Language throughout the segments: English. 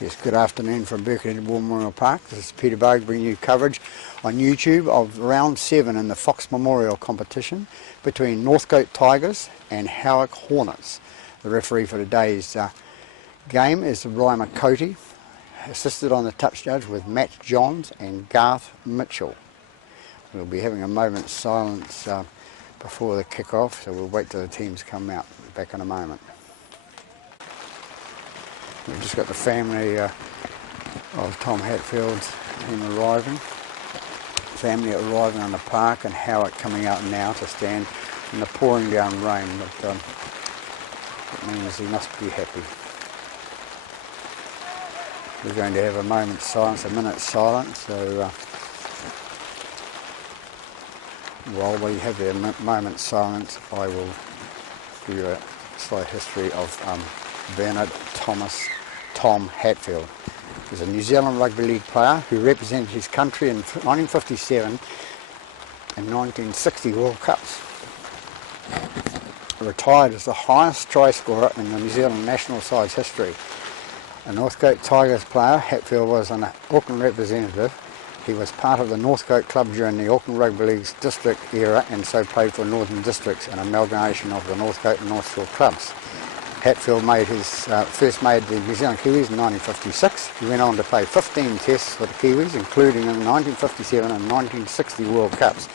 Yes, good afternoon from Birkenhead War Memorial Park. This is Peter Bogue bringing you coverage on YouTube of round 7 in the Fox Memorial competition between Northcote Tigers and Howick Hornets. The referee for today's game is Ryan Cote, assisted on the touch judge with Matt Johns and Garth Mitchell. We'll be having a moment's silence before the kick-off, so we'll wait till the teams come out. Back in a moment. We've just got the family of Tom Hatfield's team arriving. Family arriving on the park, and Howick coming out now to stand in the pouring down rain, but it means he must be happy. We're going to have a moment's silence, a minute's silence, so while we have their moment's silence, I will give you a slight history of Bernard Tom Hatfield. He's a New Zealand Rugby League player who represented his country in 1957 and 1960 World Cups. Retired as the highest try scorer in the New Zealand national side's history. A Northcote Tigers player, Hatfield was an Auckland representative. He was part of the Northcote club during the Auckland Rugby League's district era, and so played for Northern Districts, an amalgamation of the Northcote and North Shore clubs. Hatfield made his first made the New Zealand Kiwis in 1956. He went on to play 15 tests for the Kiwis, including in the 1957 and 1960 World Cups.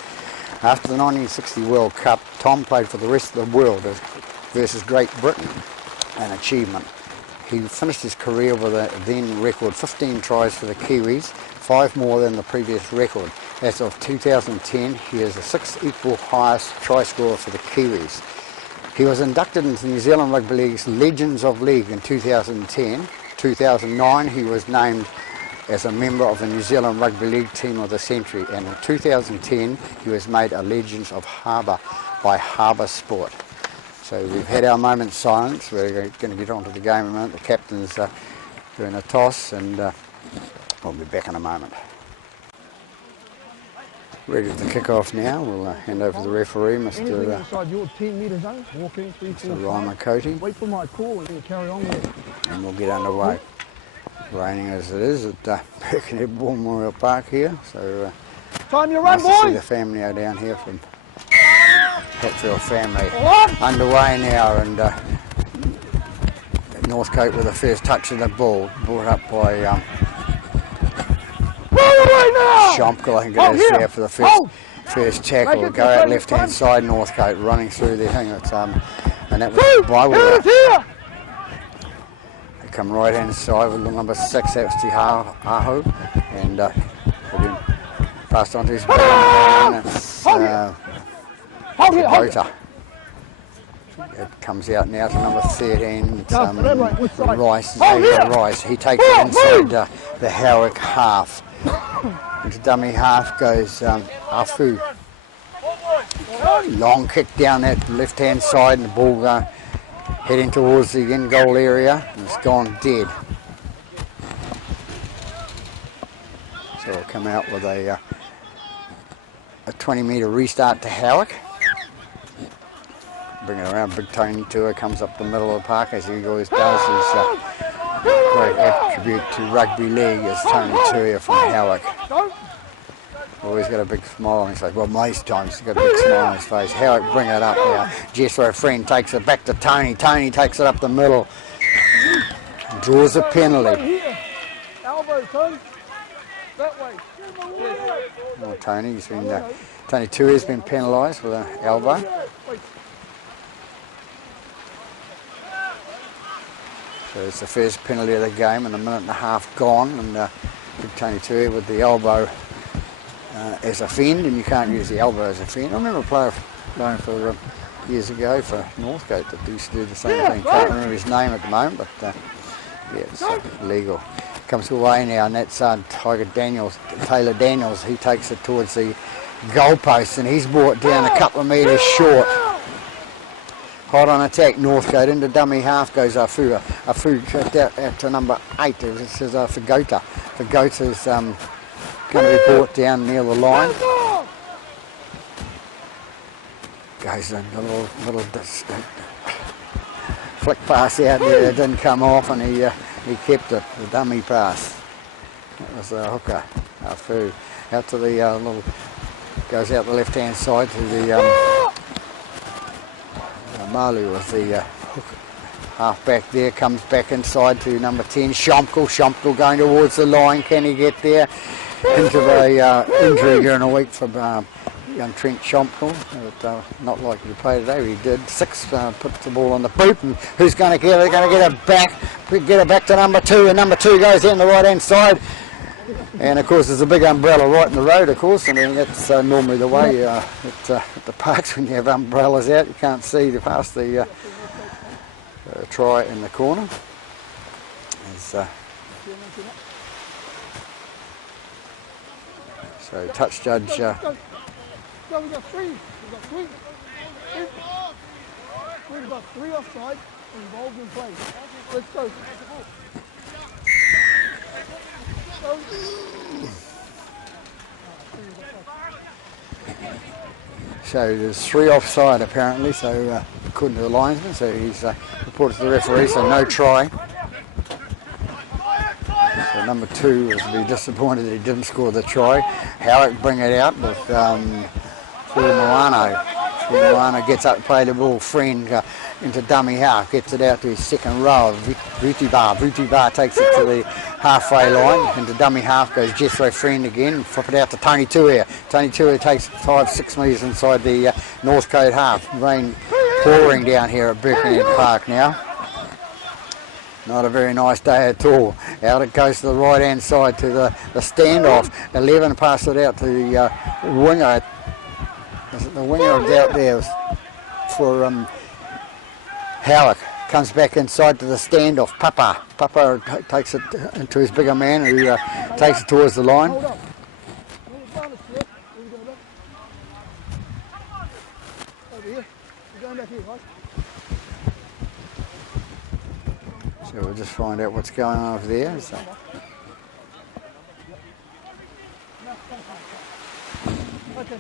After the 1960 World Cup, Tom played for the rest of the world versus Great Britain, an achievement. He finished his career with a then record 15 tries for the Kiwis, 5 more than the previous record. As of 2010, he is the 6th equal highest try scorer for the Kiwis. He was inducted into the New Zealand Rugby League's Legends of League in 2010. 2009, he was named as a member of the New Zealand Rugby League Team of the Century, and in 2010, he was made a Legends of Harbour by Harbour Sport. So we've had our moment's silence. We're going to get on to the game in a minute. The captain's doing a toss, and we'll be back in a moment. Ready to kick off now. We'll hand over to the referee, Mr. Ryan Cote. Wait for my call and carry on with it. And we'll get underway. Raining as it is at Birkenhead War Memorial Park here. So time you run, nice to see boys! the family are down here from Hatfield family. Underway now, and Northcote with the first touch of the ball, brought up by Schomkel. I think it is there for the first tackle. We'll go out left hand side, Northcote running through the thing. It's, and that was Bible. They come right hand side with the number 6, that's the Aho, and will be passed on to his brother. Rota. It comes out now to number 13, Rice. Rice. He takes it inside the Howick half. Into dummy half goes Afu. Long kick down that left hand side, and the ball heading towards the end goal area, and it's gone dead. So we'll come out with a 20-metre restart to Howick. Bring it around, Big Tony Tour comes up the middle of the park, as he always does. His great attribute to rugby league is Tony Tour from Howick. Always got a big smile on his face. Well, most times he's got a big smile on his face. Howick bring it up now. Jethro Friend takes it back to Tony. Tony takes it up the middle. Draws a penalty. Elbow, Tony. That way. Oh, Tony Tour has been penalised with an elbow. So it's the first penalty of the game, and a minute and a half gone, and Big Tony Tour with the elbow as a fend, and you can't use the elbow as a fend. I remember a player playing for years ago for Northcote that used to do the same thing. Can't remember his name at the moment, but yeah, it's legal. Comes away now, and that's Taylor Daniels. He takes it towards the goalpost, and he's brought down a couple of metres short. Hot on attack, Northcote. Into dummy half goes Afu. Afu kicked out to number 8. This is Fagota. Fagota's going to be brought down near the line. Goes in a little flick pass out there. It didn't come off, and he he kept it, the dummy pass. That was a hooker, Fu. Out to the little, goes out the left hand side to the Malu was the half back there, comes back inside to number 10, Schomkel going towards the line, can he get there? Into the injury during the week for young Trent Schomkel, but not likely to play today, he did. 6 puts the ball on the boot, and who's going to get it? They're going to get it back to number 2, and number 2 goes down the right hand side. And of course there's a big umbrella right in the road, of course. I mean, that's normally the way at the parks when you have umbrellas out, you can't see to pass the try in the corner. So touch judge. We've got 3. We've got 3 offside involved in play. Let's go. So there's 3 offside apparently, so according to the linesman, so he's reported to the referee, so no try. So number 2 was to be disappointed that he didn't score the try. Howick bring it out with Moano. Moano gets up to play the ball, Friend into dummy half, gets it out to his second row. Vutibar takes it to the halfway line, into dummy half goes Jethro Friend again, flip it out to Tony Tuair. Tony Tuair takes 5-6 metres inside the Northcote half. Rain pouring down here at Birkenhead Park now. Not a very nice day at all. Out it goes to the right hand side to the standoff. 11 passed it out to the winger. The winger was out there for Howick. Comes back inside to the standoff. Papa takes it into his bigger man who takes it towards the line. So we'll just find out what's going on over there. So. Okay.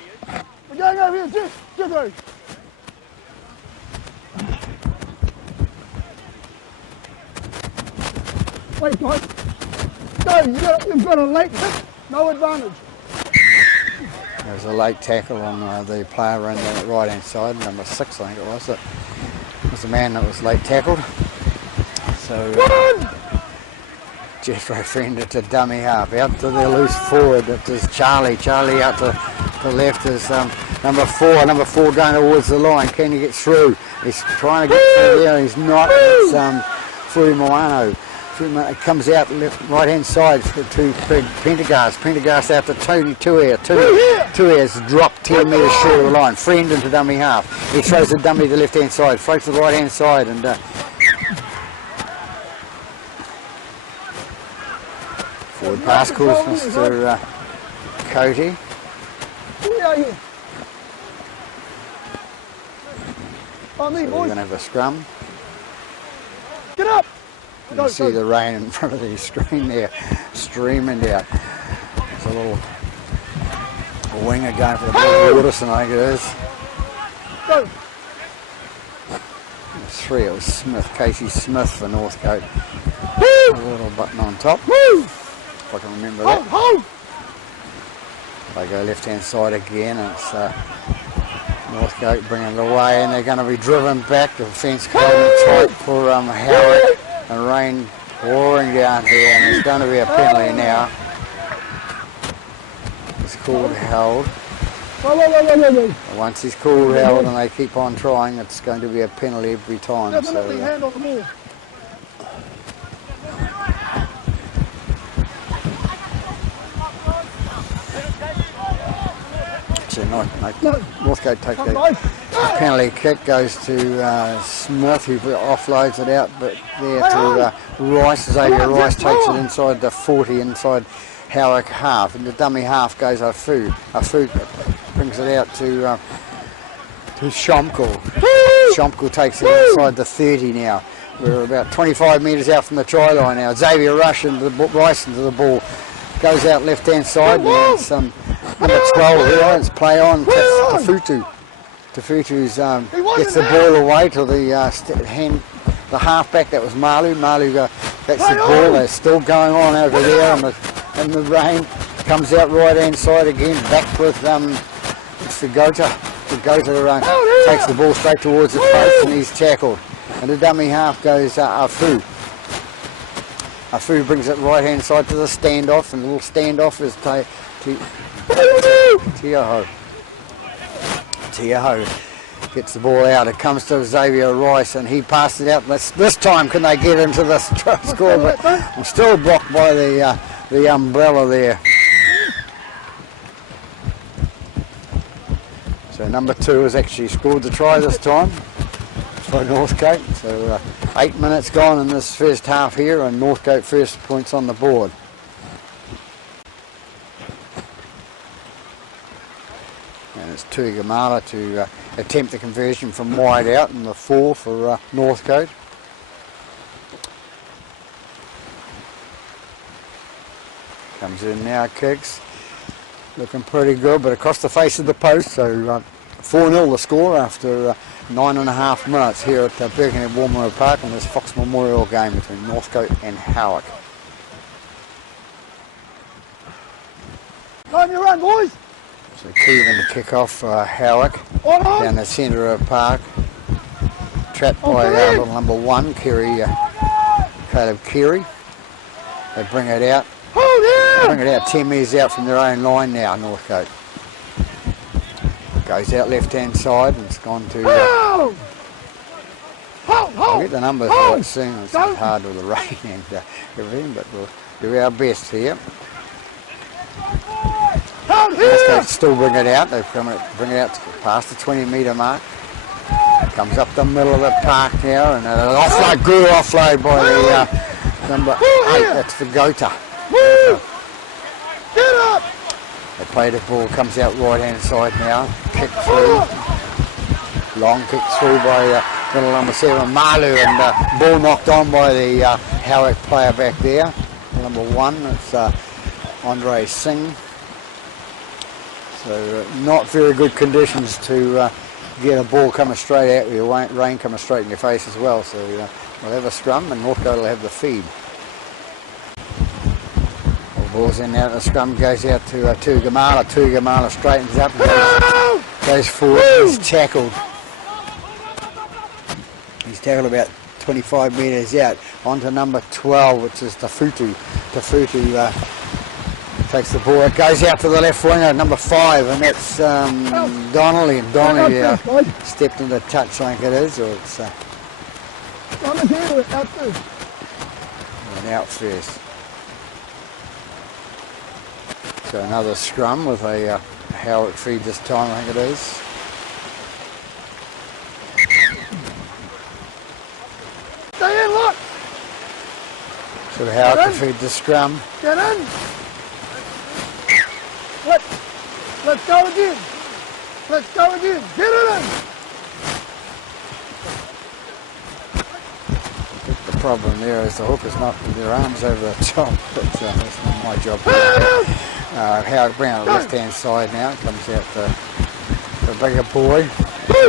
We're going over here, Jethro. Wait, guys. Go, you've got a late hit, no advantage. There's a late tackle on the player on the right hand side, number 6 I think it was. It was the man that was late tackled. So Jethro Friend to dummy half, out to the loose forward, it is Charlie out to the left is number 4 going towards the line, can he get through? He's trying to get through there, he's not, it's Moano. It comes out left, right hand side to Pendergast out to Tony Tuair. Tuair's dropped 10 metres short of the line. Friend into dummy half. He throws the dummy to the left hand side, floats to the right hand side, and forward pass calls Mr. Cote. So we're going to have a scrum. Get up! You can see the rain in front of the screen there, streaming down. There's a little winger going for the ball, Waterson, I think it is. Go. 3, it was Smith, Casey Smith for Northcote. A little button on top, if I can remember that. Hold. They go left hand side again, and it's Northcote bringing it away, and they're going to be driven back. The fence closing tight for Howick. And rain pouring down here, and there's going to be a penalty now. It's called held. Once he's called held and they keep on trying, it's going to be a penalty every time. Definitely hand on the ball. Northcote take the penalty kick, goes to Smith, who offloads it out, but there to Rice. Xavier Rice takes it inside the 40, inside Howick half, and the dummy half goes Afu. Afu brings it out to Schomkel. Schomkel takes it inside the 30 now. We're about 25 metres out from the try line now. Xavier Rice into the ball. Goes out left hand side, and it's number 12 here, it's play on to Tafutu. Tafutu's gets the ball away to the half back, that was Malu. Malu That's the ball. They're still going on over there in the rain. Comes out right hand side again. Back with it's the Gota. The Gota takes the ball straight towards the post and he's tackled. And the dummy half goes Afu. Afu brings it right hand side to the standoff, and the little standoff is Tiaho. Tiaho gets the ball out. It comes to Xavier Rice and he passes it out. This time can they get into the score, but I'm still blocked by the umbrella there. So number 2 has actually scored the try this time for Northcote. So 8 minutes gone in this first half here, and Northcote first points on the board. And it's Tuigamala to attempt the conversion from wide out, and the 4 for Northcote. Comes in now, kicks. Looking pretty good, but across the face of the post. So 4-0 the score after 9.5 minutes here at Birkenhead Warmer Park in this Fox Memorial game between Northcote and Howick. On your run, boys! So Kevin to kick off Howick down the centre of the park. Trapped by little number 1, Caleb Carey. They bring it out. Bring it out 10 metres out from their own line now, Northcote. Goes out left hand side and it's gone to... I'll get the numbers right soon. It's hard with the rain and everything, but we'll do our best here. Northcote still bring it out. They've bring it out past the 20 metre mark. Comes up the middle of the park now, and an offload, good offload by the number 8. That's the Gota. Get up! They play the ball, comes out right hand side now, kick through, long kick through by little number 7 Malu, and ball knocked on by the Howick player back there. Number 1, it's Andre Singh. So not very good conditions to get a ball coming straight at you, rain coming straight in your face as well. So we'll have a scrum and Northcote will have the feed. Ball's in now, the scrum goes out to Tuigamala. Tuigamala straightens up and goes forward. He's tackled. He's tackled about 25 metres out. On to number 12, which is Tafutu. Tafutu takes the ball. It goes out to the left winger, number 5, and that's Donnelly. And Donnelly stepped into touch, I think it is, or it's out first. So another scrum with a Howick feed this time, I think it is. Stay in, look! So the Howick can feed the scrum. Get in! Let's go again! Let's go again! Get it in! I think the problem there is the hooker's not with their arms over the top, but that's not my job. Howick Brown on the left hand side now, comes out the bigger boy.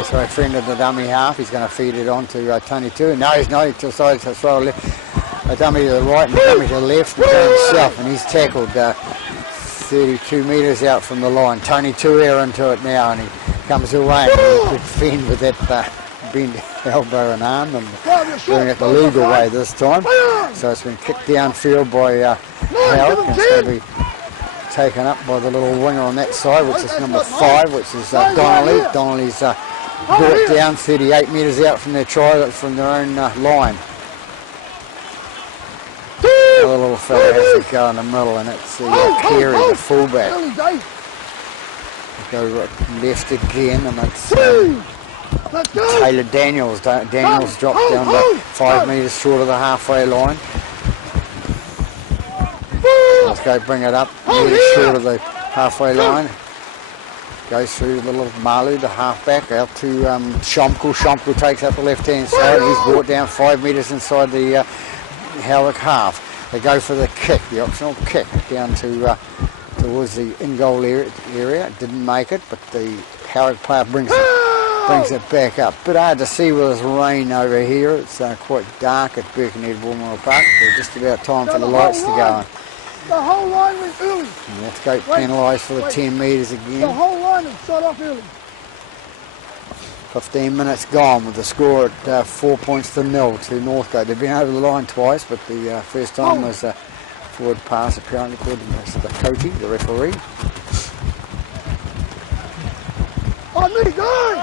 So a friend of the dummy half, he's going to feed it on to Tony 2. No, he's not, he decided to throw a dummy to the right and a dummy to the left and go himself, and he's tackled 32 metres out from the line. Tony 2 air into it now, and he comes away and he could fend with that bend elbow and arm, and doing it the legal way this time. So it's been kicked downfield by Howick, and it's going to be taken up by the little winger on that side, which is number 5, which is Donnelly. Donnelly's brought down 38 metres out from their try, from their own line. The little fella has to go in the middle, and it's Carey, the fullback. Go left again, and it's Taylor Daniels. Daniels dropped down to 5 metres short of the halfway line. Let's go bring it up, short of the halfway line. Goes through the little Malu, the halfback, out to Shomko. Shomko takes up the left-hand side. He's brought down 5 metres inside the Howick half. They go for the kick, the optional kick, down to towards the in-goal area. Didn't make it, but the Howick player brings brings it back up. Bit hard to see with this rain over here. It's quite dark at Birkenhead Woolmore Park. It's just about time for the lights to go on. The whole line went early. Northcote penalised for the 10 metres again. The whole line had shot off early. 15 minutes gone with the score at 4 points to 0 to Northcote. They've been over the line twice, but the first time was a forward pass apparently according to the coachee, the referee. On me, go!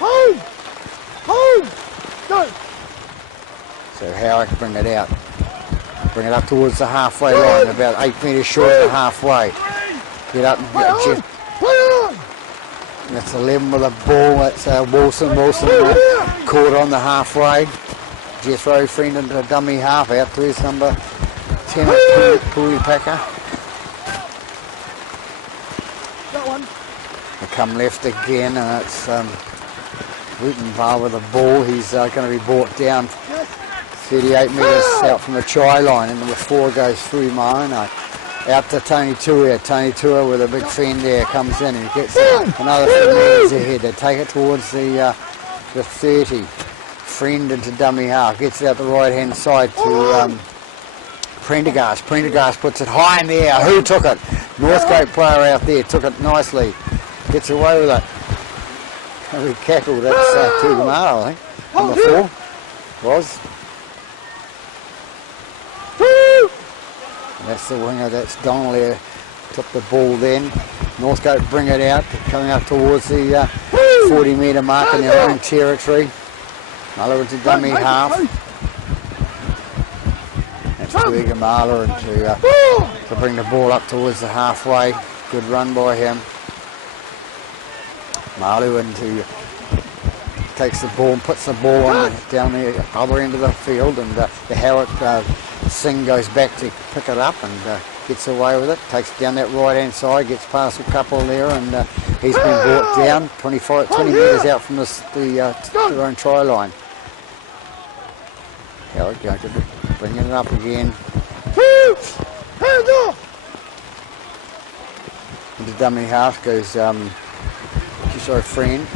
Home! Home! Go! So Howick bring it out. Bring it up towards the halfway line, about 8 metres short of the halfway. Get up and get Jeff. Play on! That's 11 with a ball. That's Wilson. Wilson caught on the halfway. Jethro Friend into a dummy half out to his number 10, Pooley Packer. That one. They come left again, and it's Rutenbar with the ball. He's going to be brought down 38 metres out from the try line, and number 4 goes through Maono. Out to Tony Tua. Tony Tua with a big fend there comes in and gets another 10 metres ahead. They take it towards the 30. Friend into dummy half. Gets it out the right hand side to Prendergast. Prendergast puts it high in the air. Who took it? Northcote player out there took it nicely. Gets away with it. We cackled. That's Tugamara, I think. Number 4 was. And that's the winger. That's Donnelly. Took the ball then. Northcote bring it out. Coming up towards the 40 metre mark in their own territory. Muller into dummy half. That's Tugamala into to bring the ball up towards the halfway. Good run by him. Malu into takes the ball and puts the ball on down the other end of the field, and the Howick Singh goes back to pick it up and gets away with it. Takes it down that right hand side, gets past a couple there, and he's been brought down 20 metres out from their own try line. Howick going to bring it up again. Hands off! Into dummy half goes just our friend.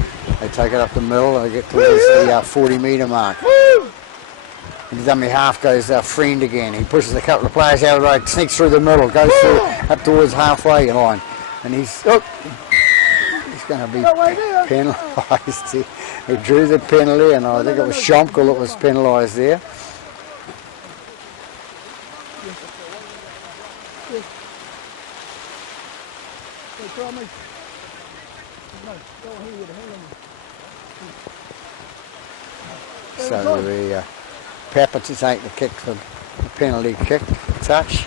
They take it up the middle. They get towards the 40 metre mark. Into dummy half goes Friend again. He pushes a couple of players out of the road, sneaks through the middle, goes through up towards halfway line, and he's going to be penalised. He drew the penalty, and I think it was Schomkel that was penalised there. So the Pepper to take the kick for the penalty kick, touch.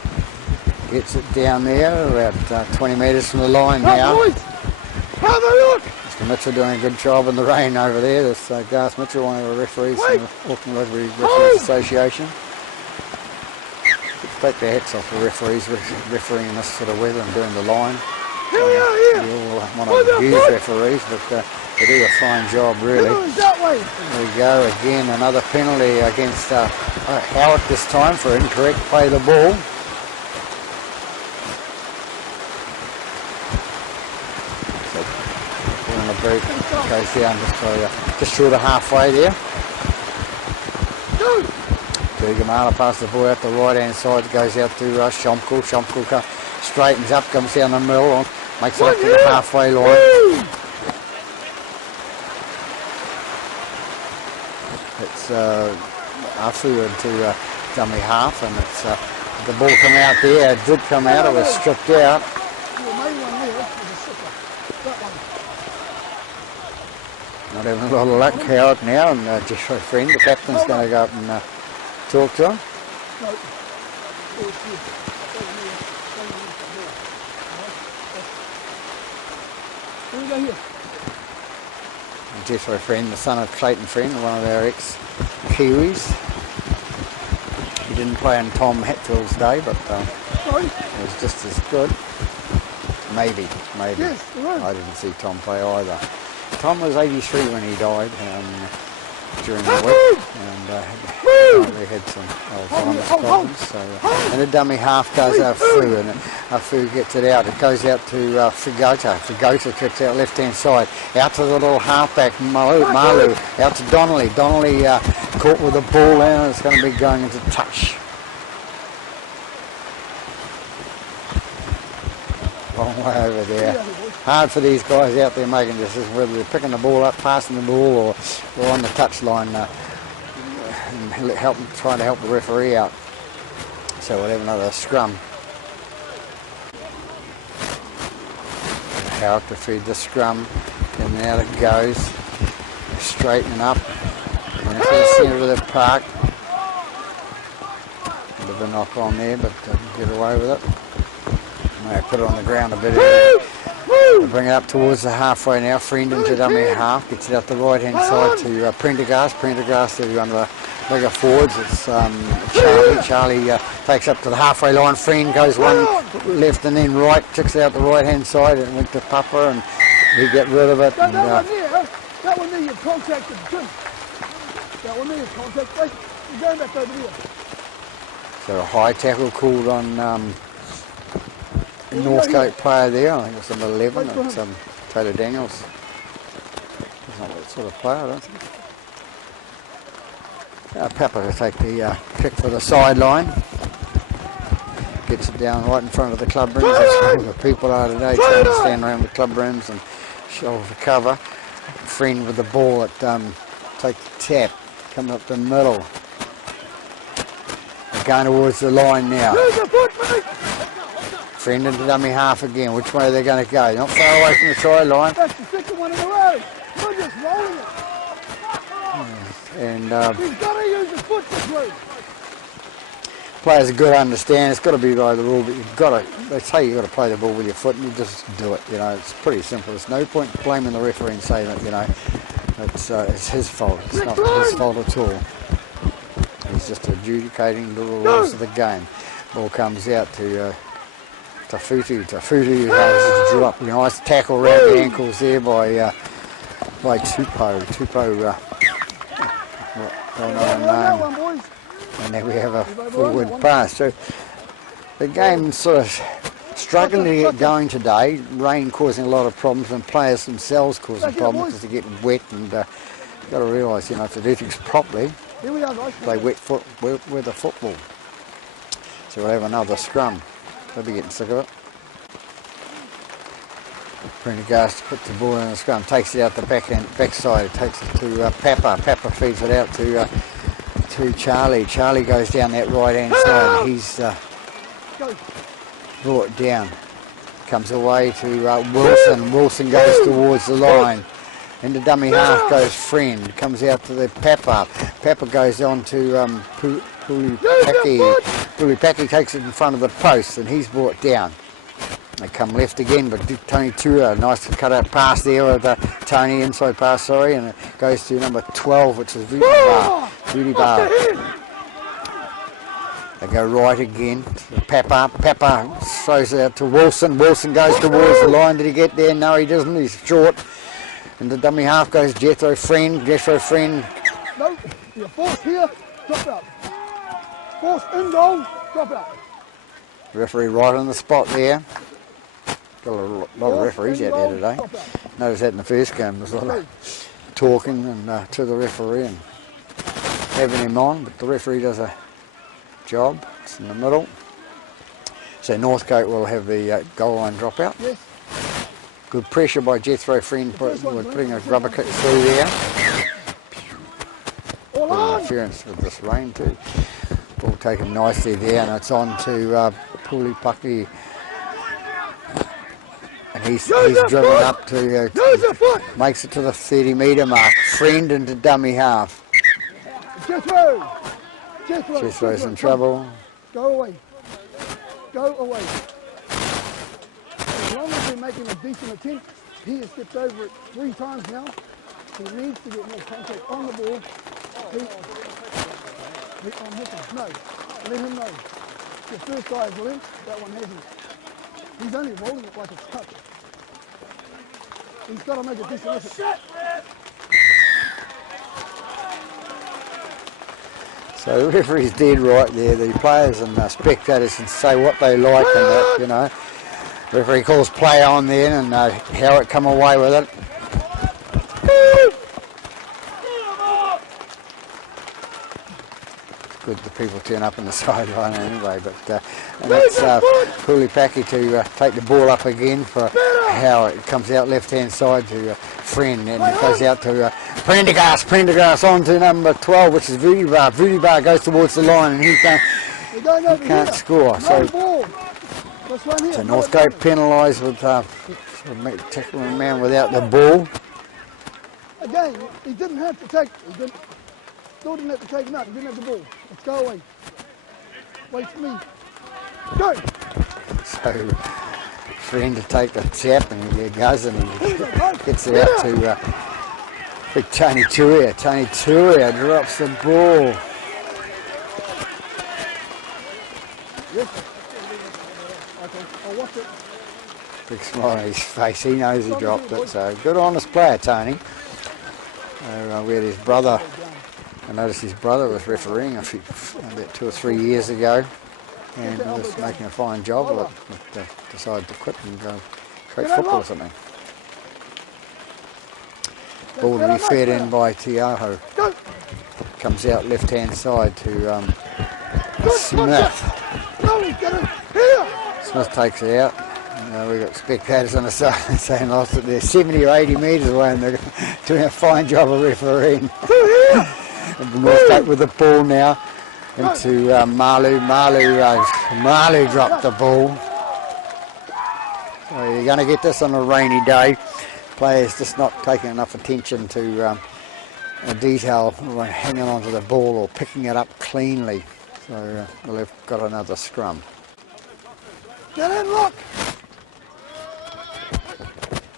Gets it down there, about 20 metres from the line now. Mr Mitchell doing a good job in the rain over there. This Garth Mitchell, one of the referees in the Auckland Rugby Referees Association. Take their hats off the referees refereeing this sort of weather and doing the line. We all want to abuse referees, but they do a fine job, really. There we go again, another penalty against Howick this time for incorrect play the ball. So, on the break, goes down just short of halfway there. Tugamala passes the ball out the right hand side, goes out to Schomkel. Schomkel straightens up, comes down the middle, makes it up to the halfway line. It's Afu into dummy half, and it's the ball come out there. It did come out, it was stripped out. Not having a lot of luck, Howick now, and Jethro Friend, the captain's going to go up and talk to him. Jethro Friend, the son of Clayton Friend, one of our ex-Kiwis. He didn't play in Tom Hatfield's day, but it was just as good. Maybe. Yes, right. I didn't see Tom play either. Tom was 83 when he died. during the week, and we had some Alzheimer's problems. So, and the dummy half does our foo, and our foo gets it out. It goes out to Frigota. Frigota kicks out left hand side, out to the little halfback Malu, out to Donnelly. Donnelly caught with the ball now. It's going to be going into touch. Long way over there. Hard for these guys out there making decisions whether they're picking the ball up, passing the ball, or on the touchline, and trying to help the referee out. So we'll have another scrum. Howick to feed the scrum, and out it goes. Straightening up. And it's in the centre of the park. A bit of a knock on there, but get away with it. I put it on the ground a bit earlier. We'll bring it up towards the halfway now. Friend into dummy half. Gets it up the right hand side to Prendergast. Prendergast to one of the bigger forwards. It's Charlie. Charlie takes up to the halfway line. Friend goes one left and then right. Kicks it out the right hand side and went to Papa, and he get rid of it. And, that one there you've contacted too. That one there you've contacted. You're going back over there. So a high tackle called on Northcote player there. I think it's number 11. It's Taylor Daniels. He's not that sort of player, I don't think. Papa to take the kick for the sideline. Gets it down right in front of the club rooms. That's where the people are today, trying to stand around the club rooms and show for cover. Friend with the ball at take the tap, coming up the middle. They're going towards the line now. Friend into dummy half again. Which way are they going to go? Not far away from the try line. That's the second one in a row. You're just rolling it. And he's got to use his foot this way. Players have got to understand it's got to be by the rule, but you've got to. They say you've got to play the ball with your foot, and you just do it. You know, it's pretty simple. There's no point blaming the referee and saying that. You know, it's his fault. It's not his fault at all. He's just adjudicating the rules of the game. Ball comes out to Tafutu. Tafutu drew up a nice tackle around the ankles there by Tupo. Tupo, and then we have a forward pass. So the game's sort of struggling to get going today. Rain causing a lot of problems, and players themselves causing problems because they get wet. And you've got to realise, you know, if they do things properly, play with the football. So we'll have another scrum. They'll be getting sick of it. Prendergast puts the ball in the scrum, takes it out the backside, takes it to Papa. Papa feeds it out to Charlie. Charlie goes down that right hand side. He's brought down. Comes away to Wilson. Wilson goes towards the line. Into dummy half goes Friend. Comes out to the Papa. Papa goes on to Pulipaki. Pulipaki takes it in front of the post, and he's brought down. They come left again, but Tony Tua, nice cut out pass there with Tony, inside pass, sorry, and it goes to number 12, which is Rudy Bar. They go right again. Pepper throws it out to Wilson. Wilson goes towards the line. Did he get there? No, he doesn't. He's short. And the dummy half goes Jethro Friend. Jethro Friend. No, you're forced here, drop out. Forced in goal, drop out. Referee right on the spot there. Got a lot of referees out there today. Noticed that in the first game. There's a lot of talking and to the referee and having him on, but the referee does a job. It's in the middle. So Northcote will have the goal line drop out. Yes. Good pressure by Jethro Friend, putting a rubber kick through there. Interference with this rain too. Ball taken nicely there, and it's on to Pulipaki. And he's driven up to makes it to the 30-metre mark. Friend into dummy half. Jethro's in trouble. Go away. Go away. As long as they're making a decent attempt, he has stepped over it 3 times now. He needs to get more contact on the ball. No, let him know. The first guy is linked, that one hasn't. He's only rolling it like it's touch. He's got to make a decent effort. So the referee's dead right there. The players and spectators can say what they like, and that, you know. Referee calls play on then, and Howick come away with it. Good the people turn up on the sideline anyway, but and it's Pulipaki to take the ball up again for Howick. It comes out left hand side to Friend, and it goes out to Prendergast on to number 12, which is Vudibar. Vudibar goes towards the line, and he can't score. So Northcote penalised with tackling a man without the ball. Again, he didn't have to take. Still didn't have to take him out. He didn't have the ball. Let's go away. Wait for me. Go. So Friend to take the tap, and he goes, and he gets it out to big Tony Tuia. Tony Tuia drops the ball. Yes. Okay, I'll watch it. Big smile on his face. He knows he dropped it. So good honest player, Tony. We had his brother. I noticed his brother was refereeing about 2 or 3 years ago, and he was making a fine job of it, but decided to quit and go coach football or something. Ball to be fed in by Tiaho. Comes out left hand side to Smith. Smith takes it out. We've got spectators on the side saying lost it there 70 or 80 metres away, and they're doing a fine job of refereeing. Northcote with the ball now into Malu. Malu dropped the ball. So you're going to get this on a rainy day. Players just not taking enough attention to detail when hanging onto the ball or picking it up cleanly. So we'll have got another scrum. Get in, look!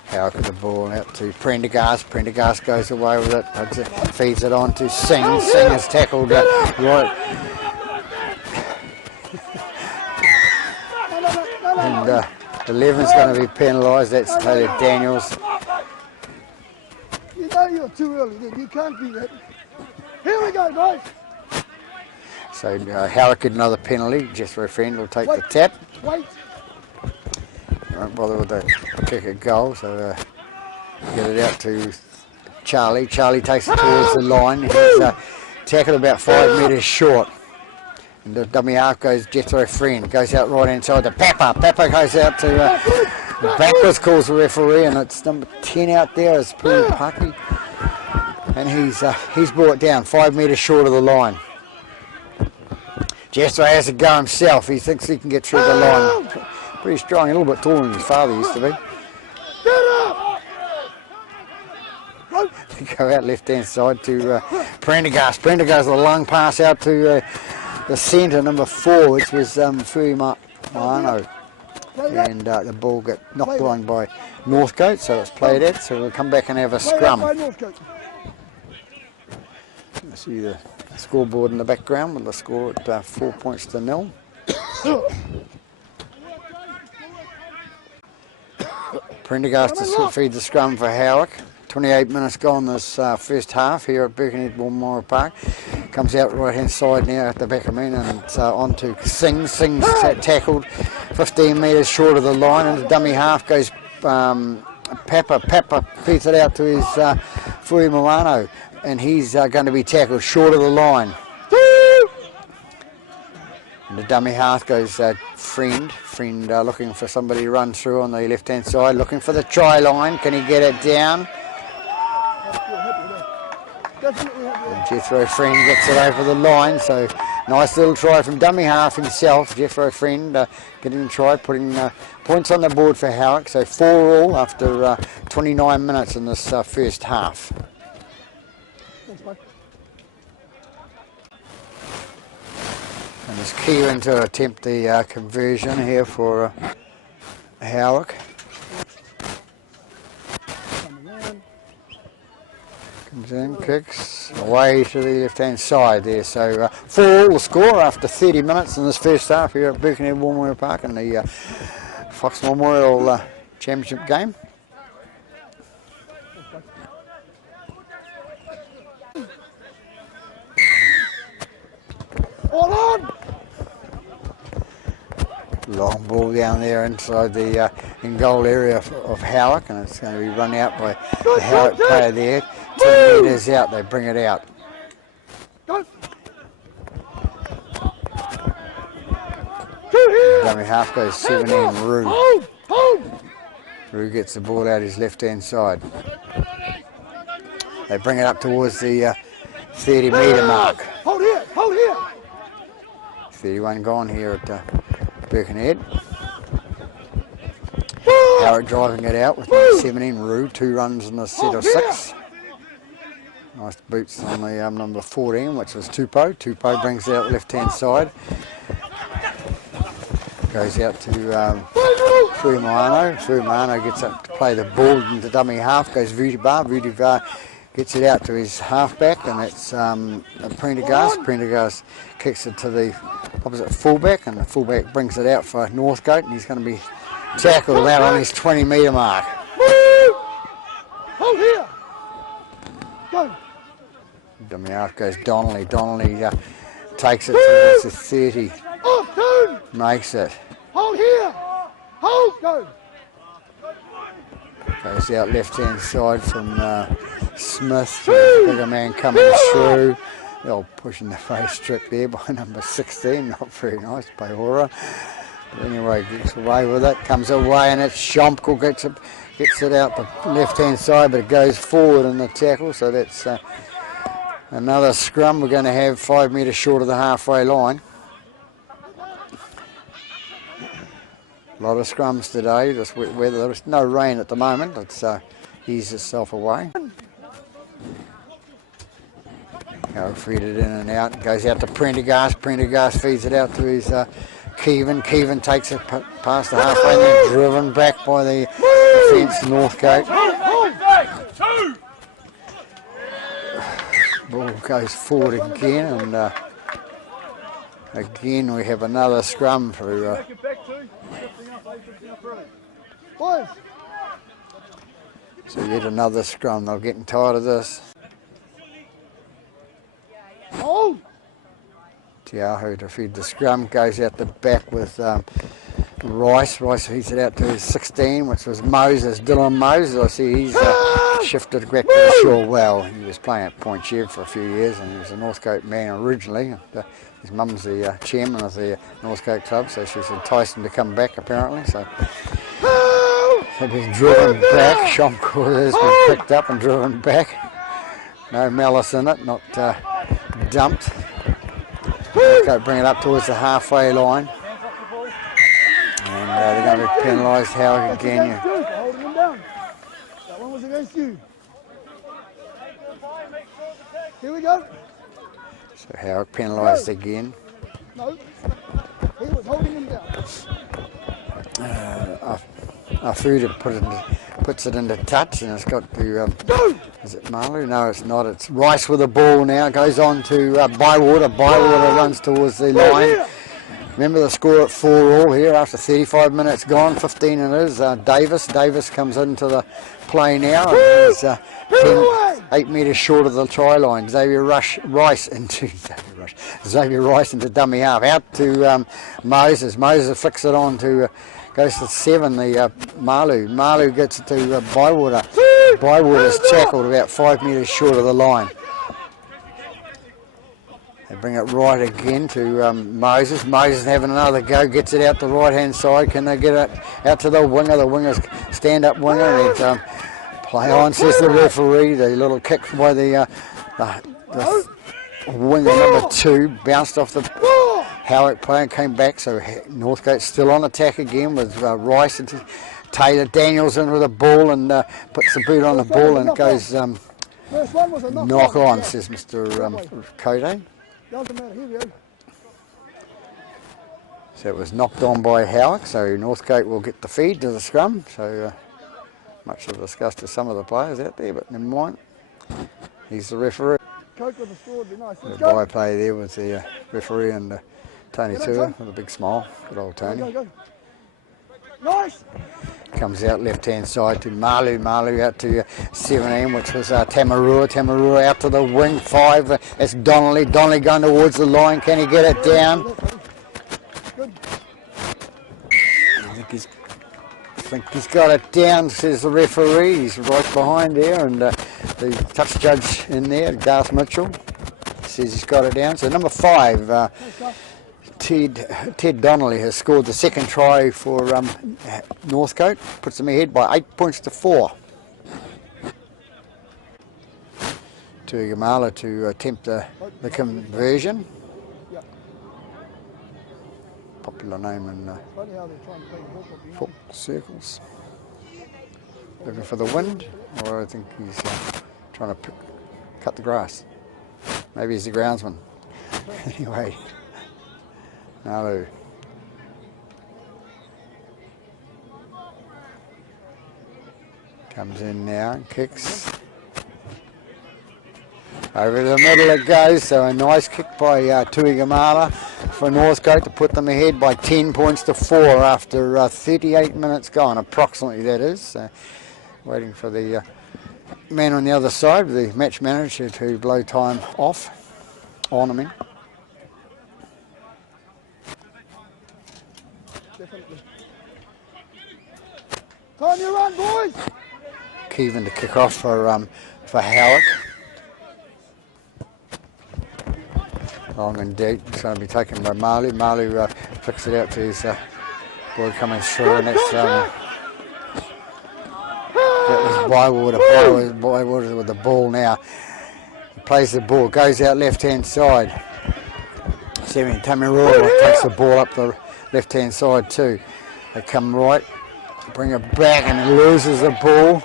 Howick with the ball out to Prendergast. Prendergast goes away with it, feeds it on to Singh. Singh is tackled right. And 11's going to be penalised. That's Taylor Daniels. You know you're too early then. You can't do that. Here we go, guys. So Howick had another penalty. Jethro Friend will take the tap. Wait. Won't bother with the kick at goal, so get it out to Charlie. Charlie takes it towards the line. He's tackled about 5 metres short. And the dummy half goes Jethro Friend. Goes out right inside to Pepper. Pepper goes out to backwards, calls the referee, and it's number 10 out there is Pulipaki. And he's brought down 5 metres short of the line. Jethro has to go himself. He thinks he can get through the line. Pretty strong, a little bit taller than his father used to be. They go out left hand side to Prendergast. Prendergast with a long pass out to the centre, number 4, which was Fuimano. And the ball got knocked on by Northcote, so it's played out. So we'll come back and have a scrum. You see the scoreboard in the background with the score at 4-0. Prendergast to feed the scrum for Howick. 28 minutes gone this first half here at Birkenhead Woomera Park. Comes out right hand side now at the back of me, and it's on to Singh. Singh's tackled 15 metres short of the line, and the dummy half goes Pepper. Pepper feeds it out to his Fuimano, and he's going to be tackled short of the line. And the dummy half goes Friend. Friend looking for somebody to run through on the left hand side, looking for the try line. Can he get it down? And Jethro Friend gets it over the line, so nice little try from dummy half himself. Jethro Friend getting a try, putting points on the board for Howick, so 4-all after 29 minutes in this first half. And it's Kieran to attempt the conversion here for Howick. Comes in, kicks away to the left-hand side there. So 4-all the score after 30 minutes in this first half here at Birkenhead Woomera Park in the Fox Memorial Championship game. Ball on! Long ball down there inside the in-goal area of Howick, and it's going to be run out by the Howick player there. 10 metres out, they bring it out. Go! Two here! Dummy half goes 17, Roo. Hold! Hold! Roo gets the ball out his left-hand side. They bring it up towards the 30-metre mark. Hold here! Hold here! 31 gone here at Birkenhead. Howick driving it out with number 17, Roo. 2 runs in a set of 6. Nice boots on the number 14, which was Tupou. Tupou brings it out left-hand side. Goes out to Fuimano. Fuimano gets up to play the ball into dummy half. Goes Vudivar. Vudivar gets it out to his halfback, and it's Prendergast. Prendergast kicks it to the opposite fullback, and the fullback brings it out for Northcote, and he's going to be tackled out on his 20-metre mark. Hold here! Go! Dummy half goes Donnelly. Donnelly takes it towards the 30. Off turn! Makes it. Hold here! Hold! Go! Goes out left-hand side from Smith. Bigger man coming through. The old pushing the face trick there by number 16. Not very nice, Bayora. But anyway, gets away with it. Comes away, and it's Schomkel gets it out the left-hand side, but it goes forward in the tackle. So that's another scrum. We're going to have 5 metres short of the halfway line. A lot of scrums today, this wet weather. There's no rain at the moment, it's eased itself away. Go feed it in and out, goes out to Prendergast. Prendergast feeds it out to his Keevan. Keevan takes it past the halfway and then driven back by the defence Northcote. Ball goes forward again, and again we have another scrum for Boys! so yet another scrum. They're getting tired of this. Hold! Tiahu to feed the scrum, goes out the back with Rice. Rice feeds it out to his 16, which was Moses, Dylan Moses. I see he's shifted back to the shore well. He was playing at Point Chev for a few years, and he was a Northcote man originally. His mum's the chairman of the Northcote club, so she's enticed him to come back apparently. So they've been driven back. Schomkel has been picked up and driven back. No malice in it, not dumped. Northcote bring it up towards the halfway line. And they're going to be penalised. Howick again. Holding him down. That one was against you. Here we go. So Howick penalised again. No. He was holding him down. Afuda puts it into touch, and it's got to, is it Marley? No, it's not. It's Rice with the ball now. Goes on to Bywater. Bywater runs towards the line. Remember the score at 4-all here after 35 minutes gone. 15 it is. Davis comes into the play now. And he's 8 metres short of the try line. Xavier Rice into dummy half. Out to Moses. Moses flicks it on to, goes to 7, the Malu. Malu gets it to Bywater. Bywater's tackled about 5 metres short of the line. They bring it right again to Moses. Moses having another go, gets it out the right-hand side. Can they get it out to the winger? The winger's stand-up winger. And play on, says the referee. The little kick by the winger number 2 bounced off the Howick player and came back. So Northcote still on attack again with Rice and Taylor. Daniels in with the ball and puts the boot on the ball, and it goes knock on, says Mr. Cote. Doesn't matter, here we go. So it was knocked on by Howick, so Northcote will get the feed to the scrum. So much of disgust to some of the players out there, but never mind. He's the referee. Coke with the score would be nice. The by-play there with the referee and Tony Tua with a big smile. Good old Tony. Go. Nice! Comes out left-hand side to Malu. Malu out to 17, which was Tamarua. Tamarua out to the wing. 5. It's Donnelly. Donnelly going towards the line. Can he get it down? I think he's got it down, says the referee. He's right behind there, and the touch judge in there, Garth Mitchell, says he's got it down. So number 5, Ted Donnelly has scored the second try for Northcote, puts them ahead by 8 points to 4. Tuigamala to attempt the conversion. Popular name in football circles. Looking for the wind, or I think he's trying to cut the grass. Maybe he's the groundsman. Anyway. Malu. Comes in now and kicks. Over the middle it goes, so a nice kick by Tuigamala for Northcote to put them ahead by 10 points to 4 after 38 minutes gone, approximately that is. Waiting for the man on the other side, the match manager, to blow time off, on I mean. Definitely. Time you run, boys! Kevin to kick off for Howick. Long and deep. It's going to be taken by Malu. Malu flicks it out to his boy coming through, and that's that was Bywater. Bywater with the ball now. He plays the ball, goes out left hand side. Tamarua takes the ball up the left hand side too. They come right, bring it back, and he loses the ball.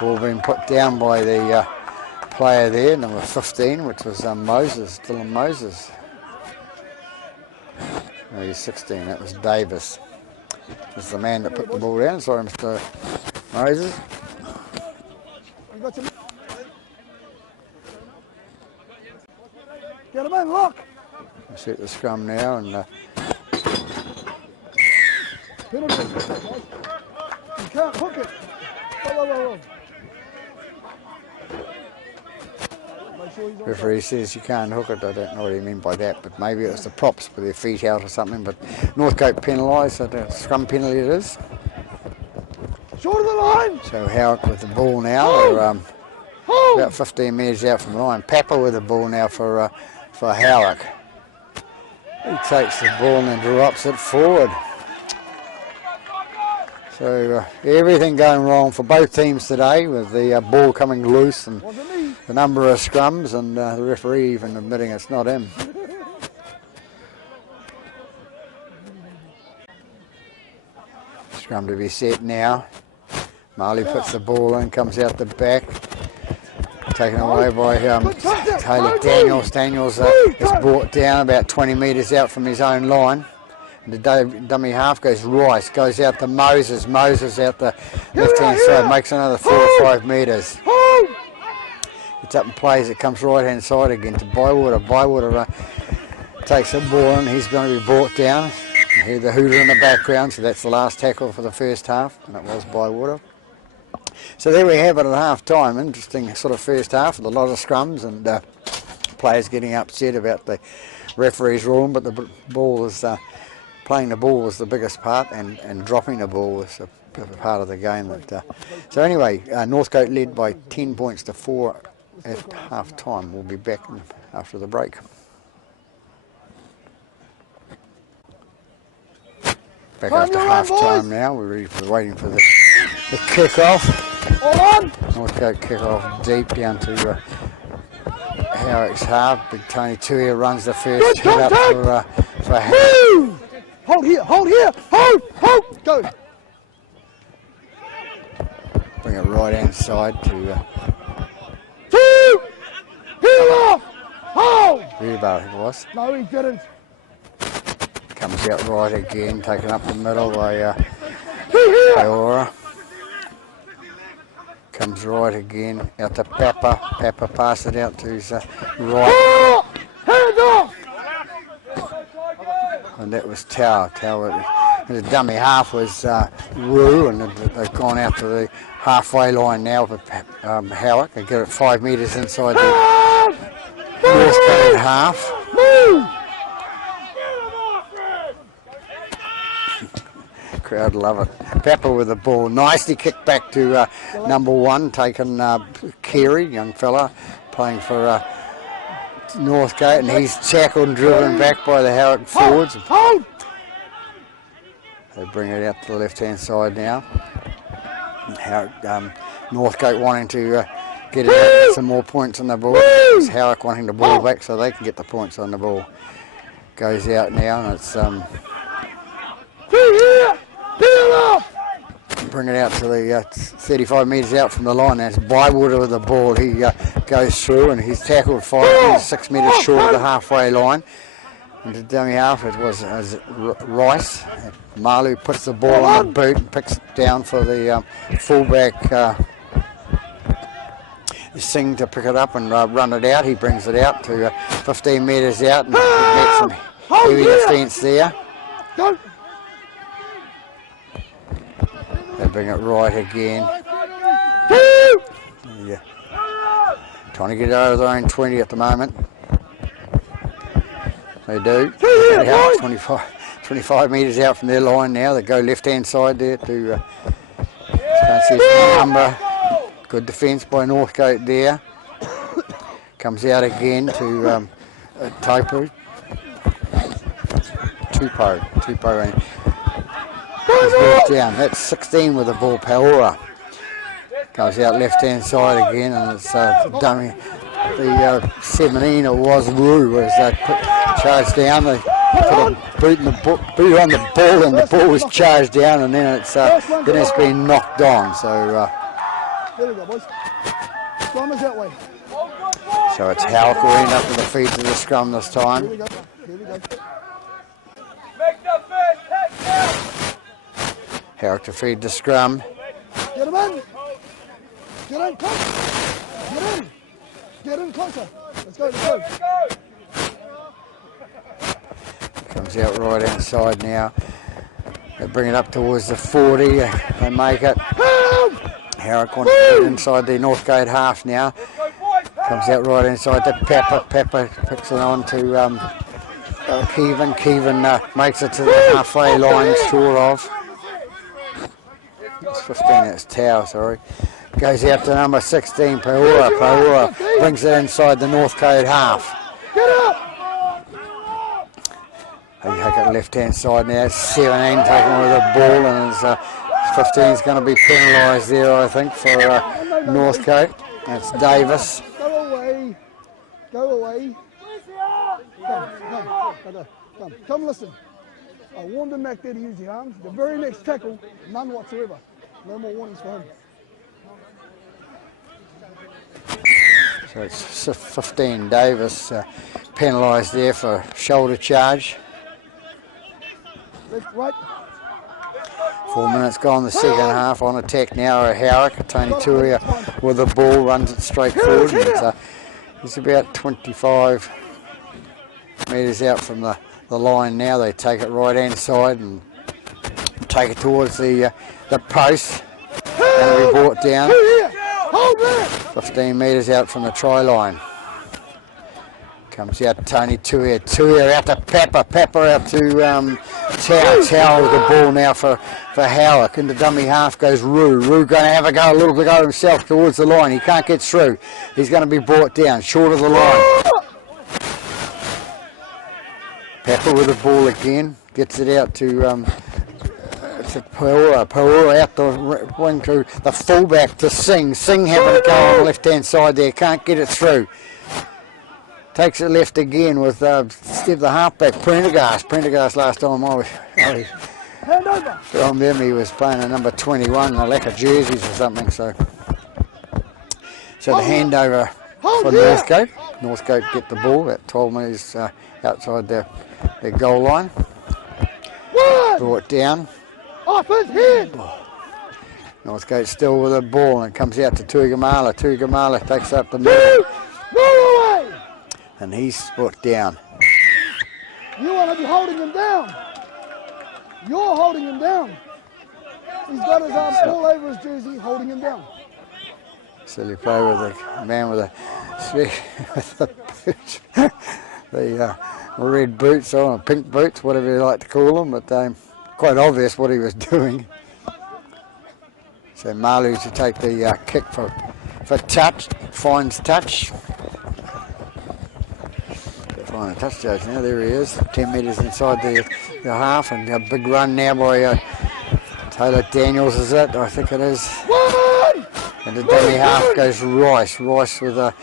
Ball being put down by the player there, number 15, which was Moses, Dylan Moses. Oh, he's 16, that was Davis. This is the man that put the ball down. Sorry, Mr. Moses. Get him in, look! Set the scrum now, and penalty. You can't hook it. Whoa. referee says you can't hook it. I don't know what he meant by that, but maybe it was the props with their feet out or something. But Northcote penalised, so the scrum penalty it is. Short of the line! So Howick with the ball now. They're about 15 metres out from the line. Papa with the ball now for Howick. He takes the ball and then drops it forward. So everything going wrong for both teams today, with the ball coming loose and the number of scrums, and the referee even admitting it's not him. Scrum to be set now. Marley puts the ball in, comes out the back. Taken away by Taylor Daniels. Daniels is brought down about 20 metres out from his own line. And the dummy half goes Rice, goes out to Moses. Moses out the left-hand side, makes another 4 or 5 metres. Gets up and plays it, comes right-hand side again to Bywater. Bywater takes the ball and he's going to be brought down. You hear the hooter in the background, so that's the last tackle for the first half, and it was Bywater. So there we have it at half-time. Interesting sort of first half with a lot of scrums and players getting upset about the referee's ruling, but the ball is playing the ball was the biggest part, and dropping the ball was a part of the game. So anyway, Northcote led by 10 points to 4 at half-time. We'll be back after the break. Back after half-time now. We're waiting for the kick-off. Northcote kick-off deep down to Howick's half. Big Tony Tuia runs the first hit up for Howick. Hold here, hold, go. Bring it right-hand side to Rebar, it was. No, he didn't. Comes out right again, taken up the middle by Aura. Comes right again, out to Papa. Papa passes it out to his right. Hands off! And that was Tower. Tower The dummy half was Roo, and they've gone out to the halfway line now for Howick. They get it 5 metres inside the northcote half. Crowd love it. Pepper with the ball. Nicely kicked back to number 1, taken Carey, young fella, playing for Northcote, and he's tackled and driven back by the Howick forwards. They bring it out to the left-hand side now. Northcote wanting to get some more points on the ball. It's Howick wanting the ball back so they can get the points on the ball. Goes out now, and it's bring it out to the 35 metres out from the line. That's Bywater with the ball. He goes through, and he's tackled 6 metres short of the halfway line. And the dummy half, it was Rice. Malu puts the ball on the boot and picks it down for the fullback Singh to pick it up and run it out. He brings it out to 15 metres out, and he gets some heavy defence there. They bring it right again. Yeah. Trying to get it over their own 20 at the moment. They do. 25 metres out from their line now. They go left-hand side there to number. Good defence by Northcote there. Comes out again to Taupo. Tupo. He's brought down. That's 16 with the ball. Paora goes out left-hand side again, and it's dummy. The 17 it was Roo was charged down. They put a boot on the ball, and the ball was charged down, and then it's been knocked on. So there we go, boys. Scrum is that way. So it's Howick will end up with the feet to the scrum this time. Here we go. Here we go. Howick to feed the scrum. Get him in. Get in closer. Get in. Get in closer. Let's go. Let's go. Comes out right outside now. They bring it up towards the 40. They make it. Howick wants to get inside the Northcote half now. Comes out right inside the Pepper. Pepper picks it on to Kevin. Kevin makes it to the halfway line, short of. It's 15, that's Tau, sorry. Goes out to number 16, Paora. Paora brings it inside the Northcote half. Get up! They take it left-hand side now. 17 taking with the ball, and 15 is going to be penalised there, I think, for Northcote. That's Davis. Go away. Go away. Come listen. I warned him back there to use the arms. The very next tackle, none whatsoever. No more warnings for him. So it's 15 Davis penalised there for shoulder charge. Left, right. 4 minutes gone the second half. On attack now Howick. Tony Tuia with the ball, runs it straight forward. And he's about 25 metres out from the line now. They take it right hand side and take it towards the post. Going to be brought down 15 metres out from the try line. Comes out Tony Tuia. Tuia out to Pepper. Pepper out to Tau. Tau with the ball now for Howick. In the dummy half goes Roo. Roo going to have a little go himself towards the line. He can't get through. He's going to be brought down short of the line. Pepper with the ball again. Gets it out to Paora. Paora out the wing to the fullback to Singh. Singh having to go on the left-hand side there. Can't get it through. Takes it left again with Steve the halfback, Prendergast. Prendergast last time I was from them, he was playing a number 21, a lack of jerseys or something. So the handover for Northcote. Northcote get the ball at 12 metres outside their goal line. Brought down. Off his head. Northcote still with the ball, and it comes out to Tuigamala. Tuigamala takes up the middle. Move away. And he's brought down. You want to be holding him down. You're holding him down. He's got his arms all over his jersey, holding him down. Silly play with the man with the red boots on, pink boots, whatever you like to call them, but quite obvious what he was doing. So Malu to take the kick for touch, finds touch. Find a touch judge now, there he is, 10 metres inside the half, and a big run now by Taylor Daniels, is it? I think it is. And the dummy half goes Rice. Rice with a...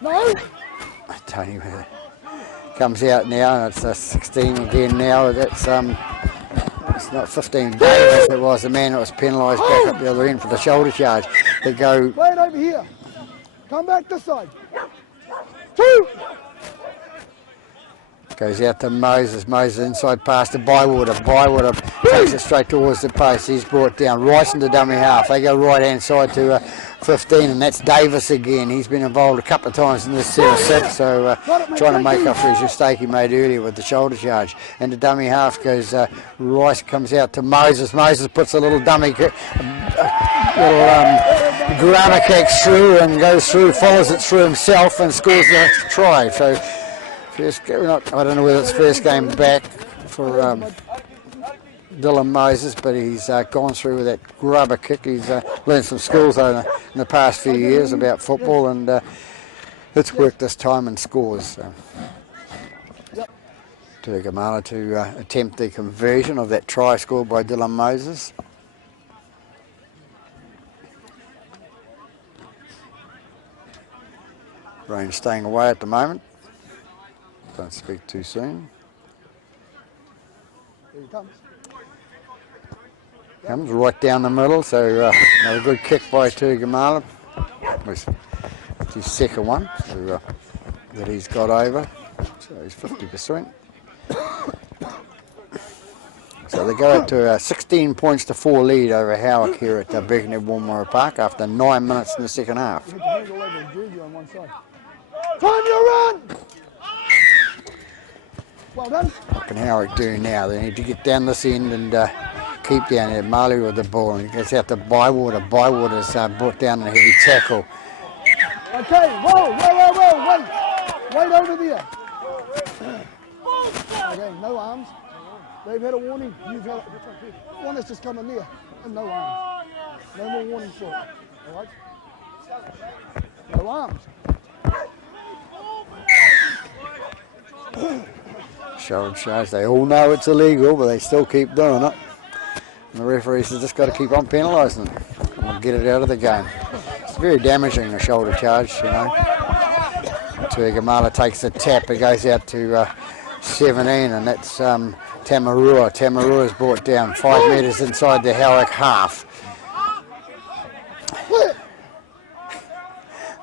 No! Tony with it. Comes out now, and it's a 16 again now. That's it's not 15 Davis, it was the man that was penalised back up the other end for the shoulder charge. They go... Play it over here. Come back this side. 2! Goes out to Moses. Moses inside pass to Bywater. Bywater takes it straight towards the post. He's brought down. Rice into dummy half. They go right hand side to 15, and that's Davis again. He's been involved a couple of times in this set, so trying to make up for his mistake he made earlier with the shoulder charge. And the dummy half goes, Rice comes out to Moses. Moses puts a little dummy kick, grabber kick through and goes through, follows it through himself and scores the try. So I don't know whether it's first game back for Dylan Moses, but he's gone through with that grubber kick. He's learned some skills in the past few years about football, and it's worked this time and scores. So. Tugamala to attempt the conversion of that try scored by Dylan Moses. Rain staying away at the moment. Don't speak too soon. Here he comes. Comes right down the middle, so another good kick by Tugamala. It's his second one so, that he's got over, so he's 50%. So they go up to 16 points to 4 lead over Howick here at Birkenhead Warmora Park after 9 minutes in the second half. Time to run! Well done. What can Howick do now? They need to get down this end and keep down there. Marley with the ball, and he gets out to Bywater. Bywater's brought down a heavy tackle. Okay, whoa, wait over there. Okay, no arms. They've had a warning. You've had one that's just come in there, and no arms. No more warnings for it. All right? No arms. Shoulder charge. They all know it's illegal, but they still keep doing it. And the referees have just got to keep on penalising them and get it out of the game. It's very damaging, a shoulder charge, you know. Tugamala takes the tap. It goes out to 17, and that's Tamarua. Tamarua's brought down 5 metres inside the Howick half.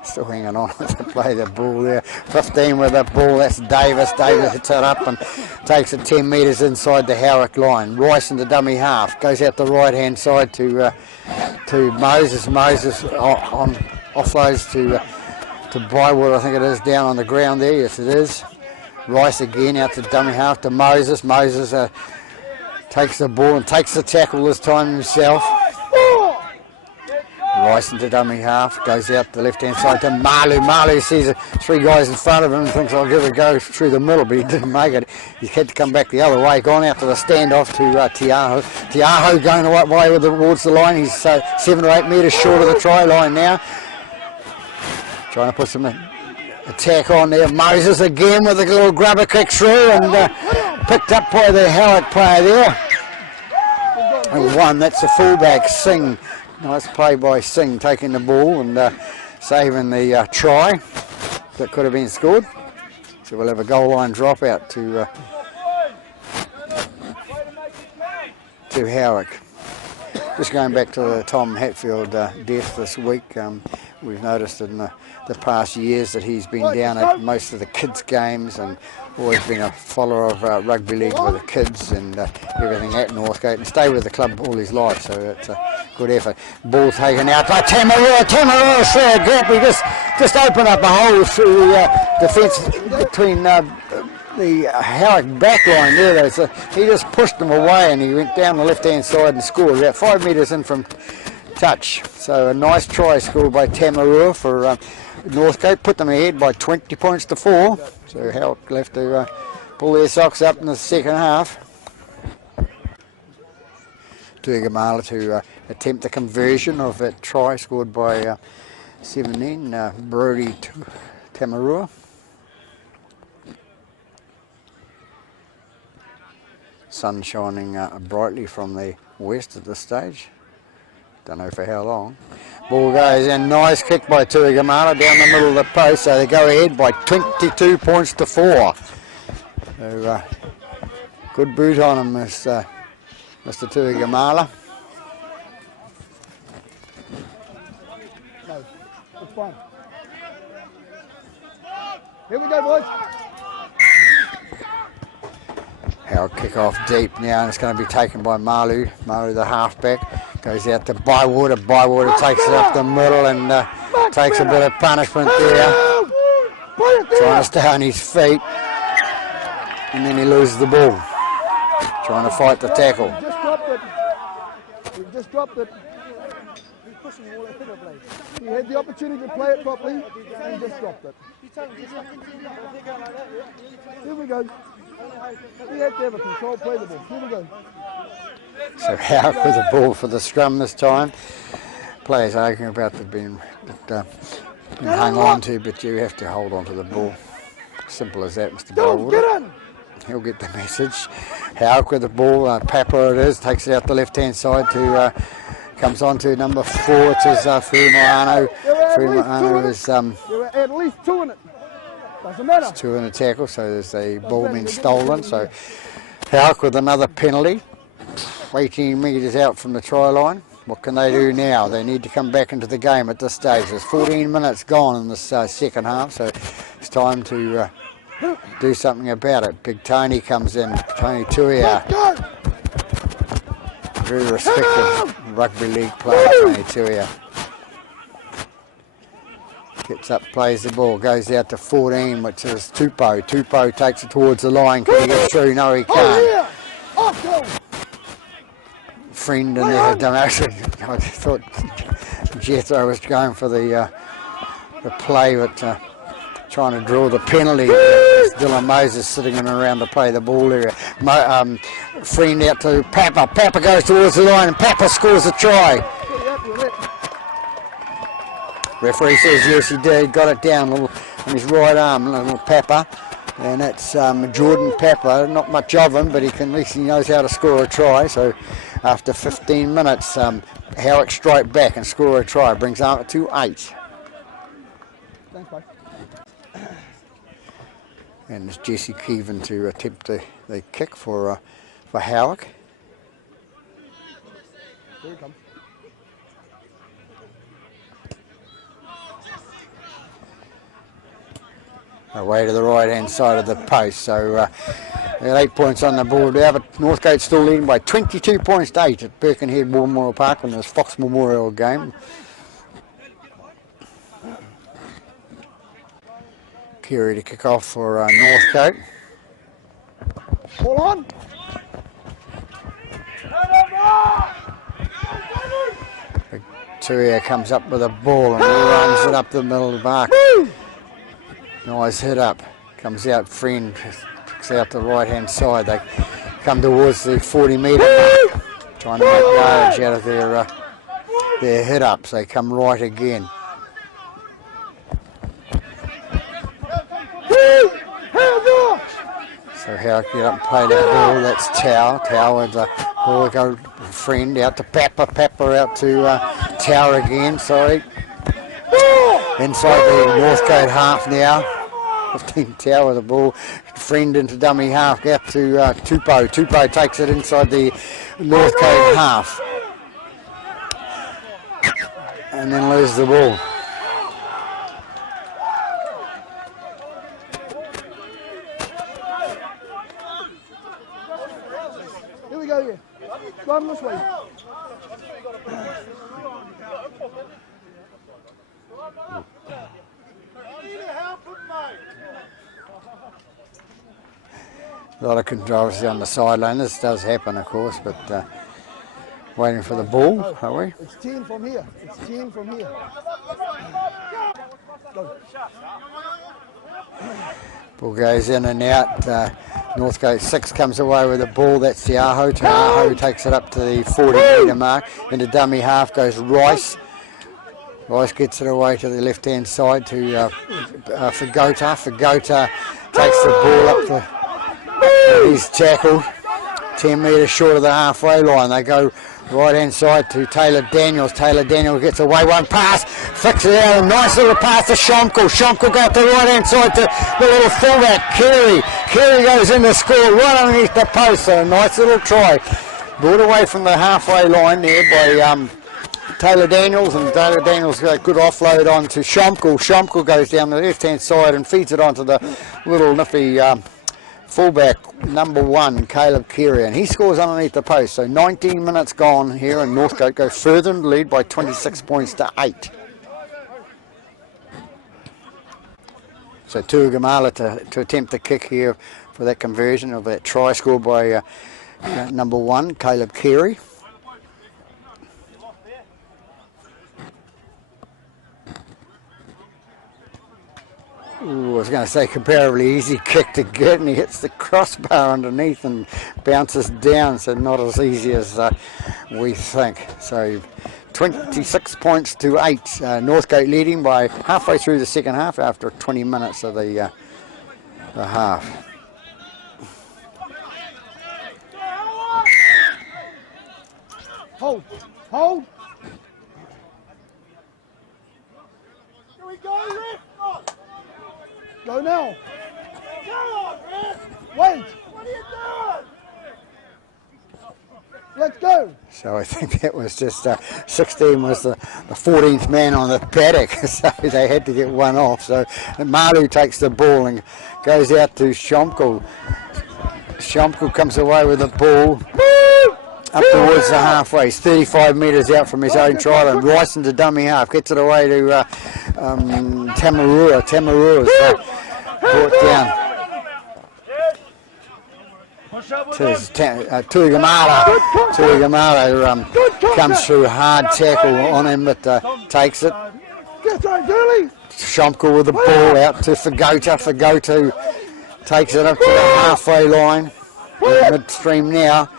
Still hanging on to play the ball there. 15 with the ball, that's Davis. Davis hits it up and takes it 10 metres inside the Howick line. Rice in the dummy half. Goes out the right hand side to Moses. Moses offloads to Bywood, I think it is, down on the ground there. Yes, it is. Rice again out to dummy half to Moses. Moses takes the ball and takes the tackle this time himself. Rice into dummy half, goes out the left-hand side to Malu. Malu sees 3 guys in front of him and thinks, I'll give it a go through the middle, but he didn't make it. He had to come back the other way, gone out to the standoff to Tiaho. Tiaho going the right way towards the line. He's 7 or 8 metres short of the try line now. Trying to put some attack on there. Moses again with a little grubber kick through and picked up by the Howick player there. And one, that's the fullback, Singh. Nice play by Singh, taking the ball and saving the try that could have been scored. So we'll have a goal line dropout to Howick. Just going back to the Tom Hatfield death this week, we've noticed in the past years that he's been down at most of the kids' games and always been a follower of rugby league with the kids and everything at Northcote, and stayed with the club all his life, so it's a good effort. Ball taken out by Tamarua. Tamarua through a gap. He just opened up a hole through the defence between the Howick back line there, so he just pushed them away and he went down the left-hand side and scored about 5 metres in from touch. So a nice try scored by Tamarua for Northcote, put them ahead by 20 points to 4. So Howick left to pull their socks up in the second half. Tuigamala to attempt the conversion of that try scored by 17, Brody Tamarua. Sun shining brightly from the west at this stage. Don't know for how long. Ball goes in, nice kick by Tuigamala down the middle of the post, so they go ahead by 22 points to 4. So good boot on him, Mr. Tuigamala. No, it's fine. Here we go, boys. Howick kick off deep now, and it's going to be taken by Malu. Malu, the halfback, goes out to Bywater. Bywater takes it up the middle and takes a bit of punishment there. Trying to stay on his feet, and then he loses the ball. Trying to fight the tackle. Just dropped it. He just dropped it. He had the opportunity to play it properly and just dropped it. Here we go. We had to have a control play the ball. Here we go. So Howick with the ball for the scrum this time. Players arguing about being hung on to, but you have to hold on to the ball. Simple as that, Mr. Bywater. He'll get the message. Howick with the ball, Papa it is, takes it out the left-hand side to, comes on to number 4, which is Furumoano. Furumoano is... There were at least 2 in it. Doesn't matter. It's 2 in a tackle, so there's a ball been stolen. So Howick with another penalty, 18 metres out from the try line. What can they do now? They need to come back into the game at this stage. There's 14 minutes gone in this second half, so it's time to do something about it. Big Tony comes in, Tony Tuia. Very respected rugby league player, Tony Tuia. Gets up, plays the ball, goes out to 14, which is Tupou. Tupou takes it towards the line. Can he get through? No, he can't. Friend in there, I thought Jethro was going for the play, but trying to draw the penalty. Dylan Moses sitting in around to play the ball area. Friend out to Papa. Papa goes towards the line and Papa scores a try. Referee says yes, he did. Got it down on his right arm, little Papa, and that's Jordan Papa. Not much of him, but at least he knows how to score a try. So after 15 minutes, Howick strike back and score a try, brings out to 8. Thanks, bye. And it's Jesse Keevan to attempt the kick for Howick. Here it comes. Away to the right hand side of the post, so they got 8 points on the board now, but Northcote still leading by 22 points to 8 at Birkenhead War Memorial Park in this Fox Memorial game. Kerry to kick off for Northcote. Ball on. Tuia comes up with a ball and runs it up the middle of the park. Nice hit up. Comes out, Friend kicks out the right hand side. They come towards the 40 metre mark, trying to make yardage out of their hit ups. They come right again. So Howick get up and play that ball. That's Tau. Tau with the ball go Friend out to Papa. Papa out to Tau again. Sorry. Inside the Northcote half now. 15 Tau with the ball. Friend into dummy half. Out to Tupou. Tupou takes it inside the Northcote half. And then loses the ball. Here we go here. Run this way. A lot of controversy on the sideline. This does happen, of course, but waiting for the ball, are we? It's 10 from here. It's 10 from here. Go. Ball goes in and out. Northcote 6 comes away with the ball. That's the Aho. Aho takes it up to the 40-metre mark. Into dummy half goes Rice. Rice gets it away to the left-hand side to Fagota. Fagota takes the ball up to... He's tackled. 10 metres short of the halfway line. They go right-hand side to Taylor Daniels. Taylor Daniels gets away, one pass, fixes it out, a nice little pass to Shomko. Shomko got the right-hand side to the little fullback, Carey. Carey goes in to score right underneath the post, so a nice little try. Brought away from the halfway line there by Taylor Daniels, and Taylor Daniels got a good offload on to Shomko. Shomko goes down the left-hand side and feeds it onto the little nippy fullback, number 1, Caleb Carey, and he scores underneath the post. So 19 minutes gone here, and Northcote go further in the lead by 26 points to 8. So Tuagamala to attempt the kick here for that conversion of that try scored by number 1, Caleb Carey. Ooh, I was going to say comparatively easy kick to get, and he hits the crossbar underneath and bounces down, so not as easy as we think. So 26 points to 8. Northcote leading by halfway through the second half after 20 minutes of the half. Hold, hold. Here we go, Rick. Go now. Go on, Rick. Wait. What are you doing? Let's go. So I think that was just 16 was the 14th man on the paddock, so they had to get one off. So Malu takes the ball and goes out to Shomko. Shomko comes away with the ball up towards the halfway. He's 35 metres out from his own try line. Rice into dummy half. Gets it away to Tamarua. Tamarua's brought down. Tuigamala. Tuigamala comes through, hard tackle on him, but takes it. Shomko with the ball out to Fagota. Fagota takes it up to the halfway line. Midstream now.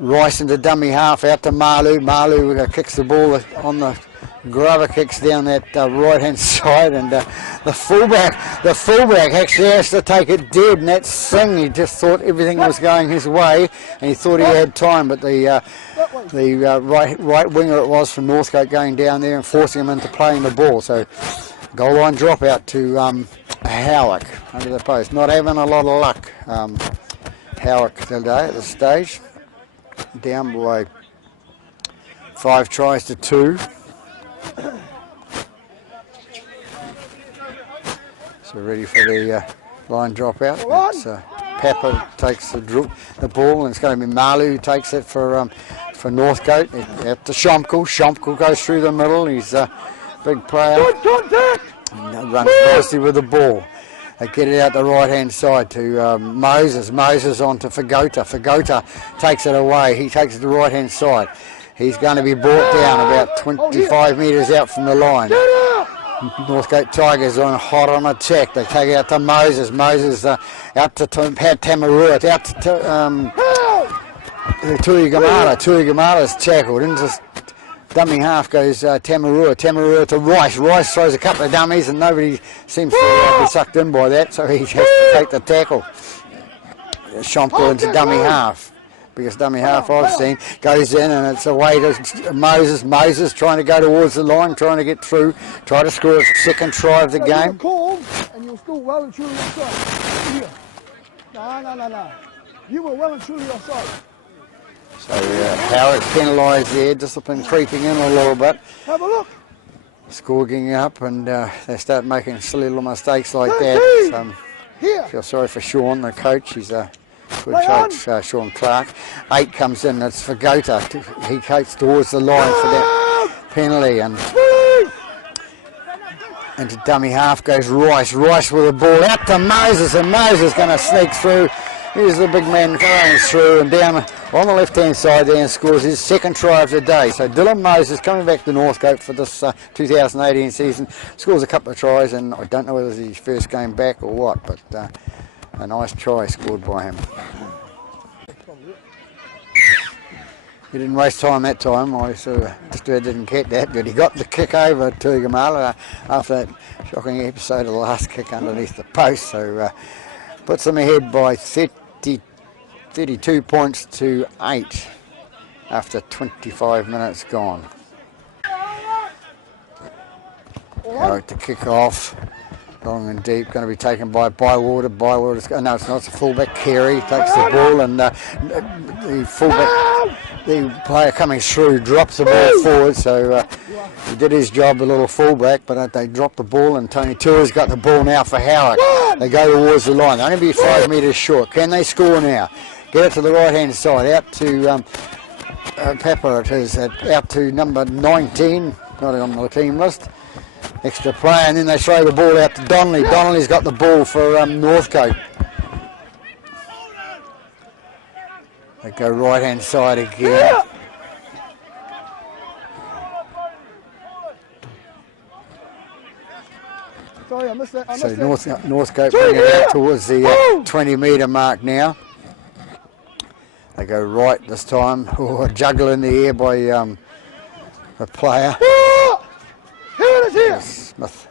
Rice into dummy half out to Malu. Malu kicks the ball on the grubber, kicks down that right hand side, and the fullback actually has to take it dead, and that's Singh. He just thought everything was going his way, and he thought he had time, but the right winger it was from Northcote going down there and forcing him into playing the ball. So goal line drop out to Howick under the post. Not having a lot of luck, Howick today at this stage. Down by 5 tries to 2. So ready for the line drop out. It's, Pepper takes the ball, and it's going to be Malu who takes it for Northcote. Out to Shomko. Shomko goes through the middle. He's a big player. Runs nicely with the ball. They get it out the right-hand side to Moses. Moses on to Fagota. Fagota takes it away. He takes it to the right-hand side. He's going to be brought down about 25 metres out from the line. Northcote Tigers on hot on attack. They take it out to Moses. Moses out to Tamarua. Out to Tuigamala. Tuigamala's tackled into dummy half goes Tamarua. Tamarua to Rice. Rice throws a couple of dummies, and nobody seems to be sucked in by that, so he has to take the tackle. Shomko into dummy half. Biggest dummy half I've seen. Goes in, and it's away to Moses. Moses trying to go towards the line, trying to get through, try to score a second try of the game. And you're still well and truly offside. Here. No. You were well and truly offside. So Howard penalised there, discipline creeping in a little bit. Have a look. Score getting up, and they start making silly little mistakes like that. I feel sorry for Sean, the coach. He's a good coach, Sean Clark. 8 comes in, it's Fagota. He takes towards the line for that penalty, and into dummy half goes Rice. Rice with the ball out to Moses, and Moses going to sneak through. Here's the big man going through and down on the left-hand side there and scores his second try of the day. So Dylan Moses coming back to Northcote for this 2018 season, scores a couple of tries, and I don't know whether it's his first game back or what, but a nice try scored by him. He didn't waste time that time. I sort of just didn't get that, but he got the kick over to Gamala after that shocking episode of the last kick underneath the post. So puts them ahead by 32 points to 8 after 25 minutes gone. Out to kick off. Long and deep, going to be taken by Bywater. Bywater's, no, it's not. It's a fullback. Carey takes the ball, and the fullback, the player coming through, drops the ball forward. So he did his job, the little fullback, but they dropped the ball, and Tony Tua's got the ball now for Howick. They go towards the line. They'll only be 5 metres short. Can they score now? Get it to the right-hand side, out to Pepper. It is out to number 19, not on the team list. Extra play, and then they throw the ball out to Donnelly. Donnelly's got the ball for Northcote. They go right hand side again. Sorry, I missed that. So Northcote bring it out towards the 20 metre mark now. They go right this time. Oh, a juggle in the air by a player. Smith.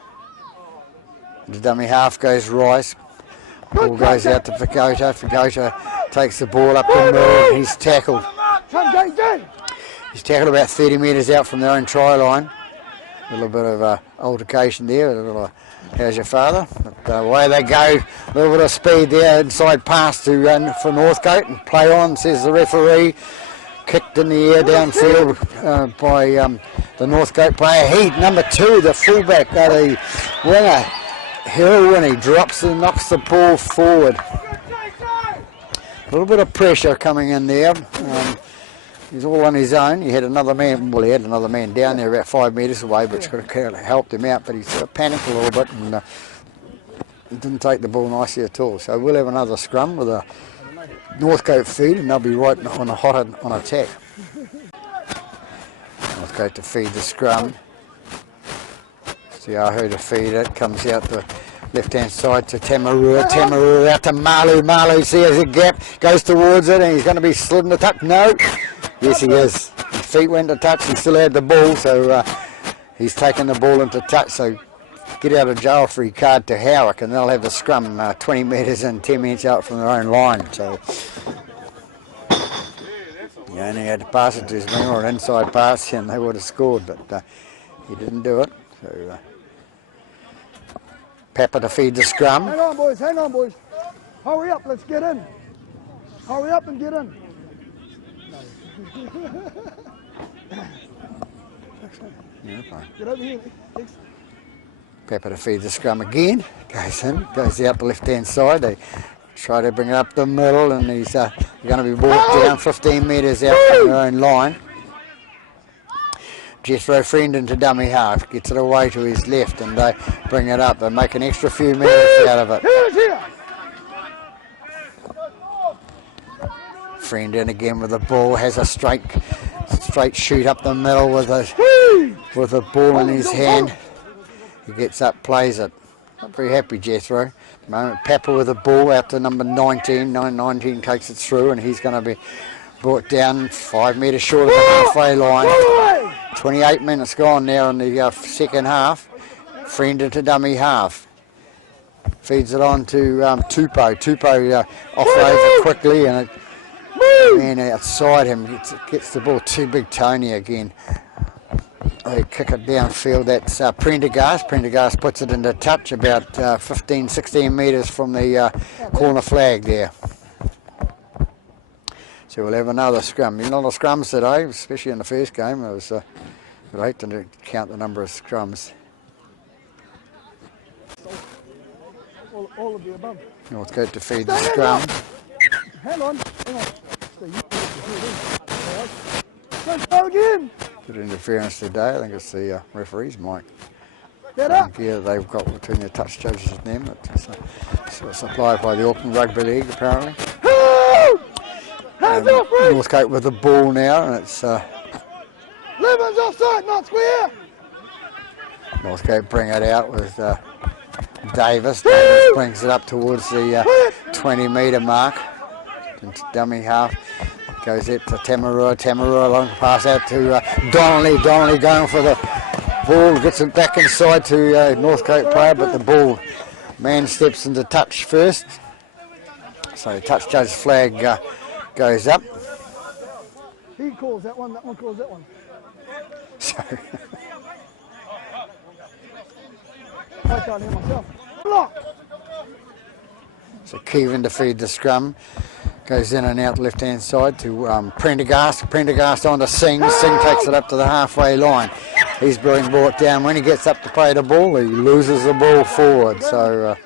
The dummy half goes right. Ball goes out to Fakota. Fakota takes the ball up the middle. He's tackled. He's tackled about 30 metres out from their own try line. A little bit of altercation there. A little, how's your father? But away they go. A little bit of speed there. Inside pass to for Northcote and play on, says the referee. Kicked in the air downfield by the Northcote player. Heat number 2, the fullback, the winger, Hill, and he drops and knocks the ball forward. A little bit of pressure coming in there. He's all on his own. He had another man, well, he had another man down there about 5 metres away, which could have helped him out, but he sort of panicked a little bit and didn't take the ball nicely at all. So we'll have another scrum with a Northcote feed, and they'll be right on attack. Northcote to feed the scrum. Siahu to feed it, comes out the left-hand side to Tamarua. Tamarua out to Malu. Malu sees a gap, goes towards it, and he's going to be slid in the touch. No. Yes, he is. His feet went to touch, he still had the ball, so he's taken the ball into touch. So get out of jail free card to Howick, and they'll have the scrum 20 metres in, 10 minutes out from their own line. So he only had to pass it to his man, or an inside pass, and they would have scored, but he didn't do it. So Pepper to feed the scrum. Hang on, boys. Hang on, boys. Hurry up. Let's get in. Hurry up and get in. Get over here. Thanks. Pepper to feed the scrum again. Goes in, goes out the left-hand side. They try to bring it up the middle, and he's going to be brought down 15 metres out from their own line. Jethro Friend into dummy half, gets it away to his left, and they bring it up. They make an extra few minutes out of it. Friend in again with the ball, has a straight shoot up the middle with a ball in his hand. He gets up, plays it. Not very happy, Jethro. Moment, Pepper with the ball out to number 19. 19 takes it through, and he's going to be brought down 5 metres short of the halfway line. 28 minutes gone now in the second half. Friend into dummy half. Feeds it on to Tupou. Tupou offloads it quickly, and man outside him gets the ball to Big Tony again. They kick it downfield. That's Prendergast. Prendergast puts it into touch about 15-16 metres from the corner flag there. So we'll have another scrum. A lot of scrums today, especially in the first game. It was great to count the number of scrums. All of the above. Northcote to feed the scrum. Hang on. Let's go again. Good interference today. I think it's the referee's mic. Get up. Yeah, they've got between the touch judges and them. It's supplied by the Auckland Rugby League, apparently. Northcote with the ball now, and it's Lemon's offside, not square. Northcote bring it out with Davis. Davis brings it up towards the 20-metre mark. Into dummy half. Goes it to Tamarua. Tamarua long pass out to Donnelly. Donnelly going for the ball. Gets it back inside to Northcote player, but the ball man steps into touch first. So touch judge flag goes up. He calls that one calls that one. So I can't hear myself. Block! So Kevin to feed the scrum. Goes in and out left hand side to Prendergast. Prendergast on to Singh. Singh takes it up to the halfway line. He's being brought down. When he gets up to play the ball, he loses the ball forward. So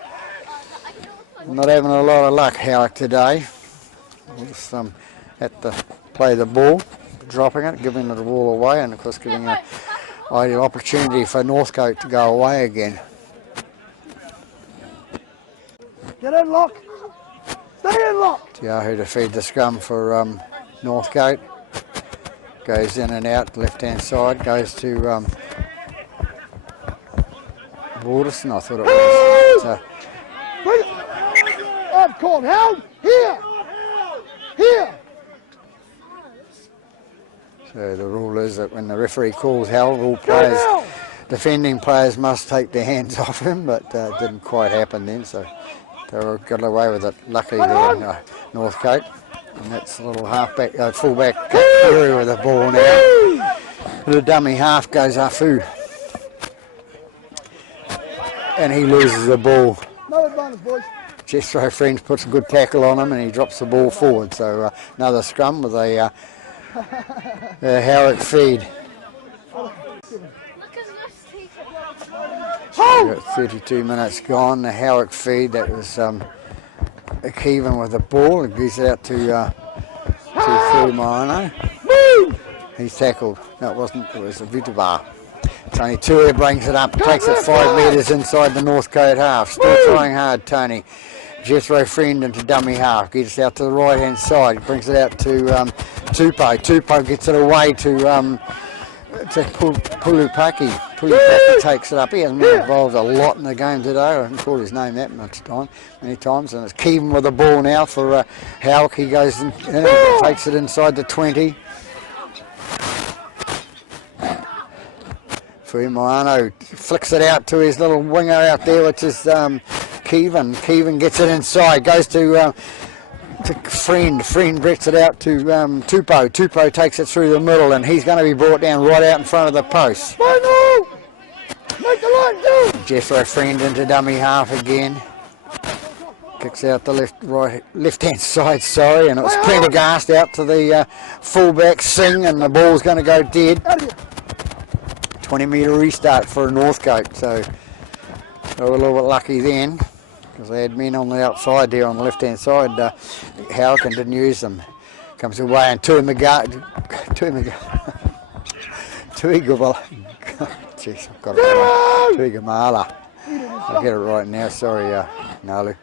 not having a lot of luck, Howick, today. Just had to play the ball, dropping it, giving the ball away, and of course giving an ideal opportunity for Northcote to go away again. Get in, Lock. Stay in, Lock. Tiahu to feed the scrum for Northcote. Goes in and out, left hand side, goes to Waterson, I thought it was. I've called held. Here. Here. So the rule is that when the referee calls held, all players, defending players must take their hands off him, but it didn't quite happen then, so they got away with it luckily there, Northcote. And that's a little halfback, fullback Kerry with the ball now. The dummy half goes Afu. And he loses the ball. No advantage, boys. Jethro Friends puts a good tackle on him and he drops the ball forward. So another scrum with a Howick feed. So 32 minutes gone. The Howick feed, that was Kevin with the ball. It gives it out to Fuimano. He's tackled. No, it wasn't. It was a Vitabar. Tony Tuia brings it up, takes it 5 metres inside the Northcote half. Still trying hard, Tony. Jethro Friend into dummy half. Gets it out to the right hand side. Brings it out to Tupou. Tupou gets it away to Pulupaki. Pulupaki takes it up. He hasn't been involved a lot in the game today. I haven't called his name that many times. And it's Kevin with the ball now for Howick. He goes in and takes it inside the 20. Fuimano flicks it out to his little winger out there, which is Kevin. Kevin gets it inside, goes to Friend. Friend brings it out to Tupou. Tupou takes it through the middle, and he's going to be brought down right out in front of the post. Make the line do. Jethro Friend into dummy half again. Kicks out the left hand side, sorry, and it was Prendergast out to the fullback Singh, and the ball's going to go dead. 20-metre restart for Northcote, so they were a little bit lucky then because they had men on the outside there on the left-hand side. Howick didn't use them. Comes away and Tuigamala. Jeez, I've got it right. Tuigamala. I'll get it right now. Sorry, Nalu.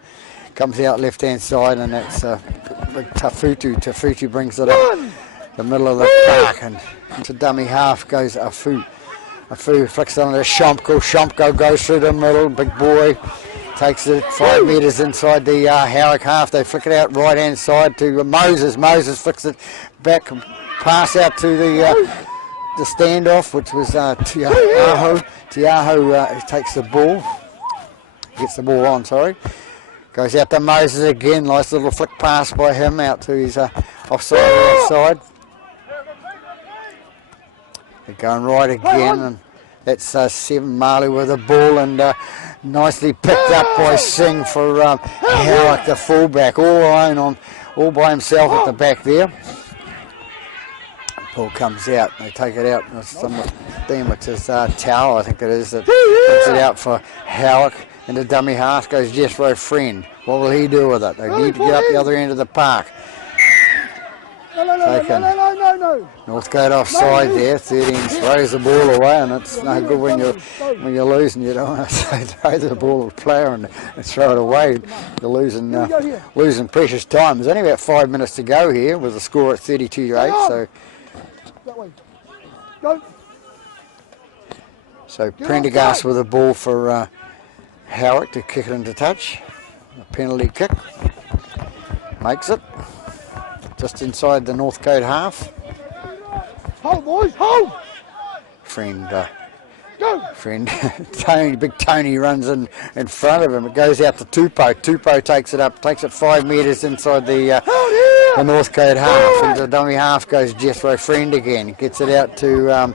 Comes out left-hand side, and that's Tafutu. Tafutu brings it up the middle of the park, and into dummy half goes Afu. Afu flicks on to Shomko. Shomko goes through the middle. Big boy takes it 5 metres inside the Howick half. They flick it out right hand side to Moses. Moses flicks it back, pass out to the standoff, which was Tiaho. Tiaho takes the ball, gets the ball on, sorry. Goes out to Moses again. Nice little flick pass by him out to his offside side. They're going right again, and that's Seven Marley with the ball, and nicely picked up by Singh for Howick, the fullback, all alone all by himself at the back there. Ball comes out. They take it out. Damn, which is Tao, I think it is, that puts it out for Howick. And the dummy half goes Jethro Friend. What will he do with it? They need to get up the other end of the park. no. Northcote offside there, 13 throws the ball away, and it's no good when you're losing. You don't want to throw the ball to a player and throw it away. You're losing precious time. There's only about 5 minutes to go here with the score at 32-8. So Prendergast with the ball for Howick to kick it into touch. A penalty kick. Makes it. Just inside the Northcote half. Hold, boys, hold! Friend Tony, big Tony runs in front of him. It goes out to Tupou. Tupou takes it up, takes it 5 metres inside the Northcote half. Into the dummy half goes Jethro Friend again. Gets it out to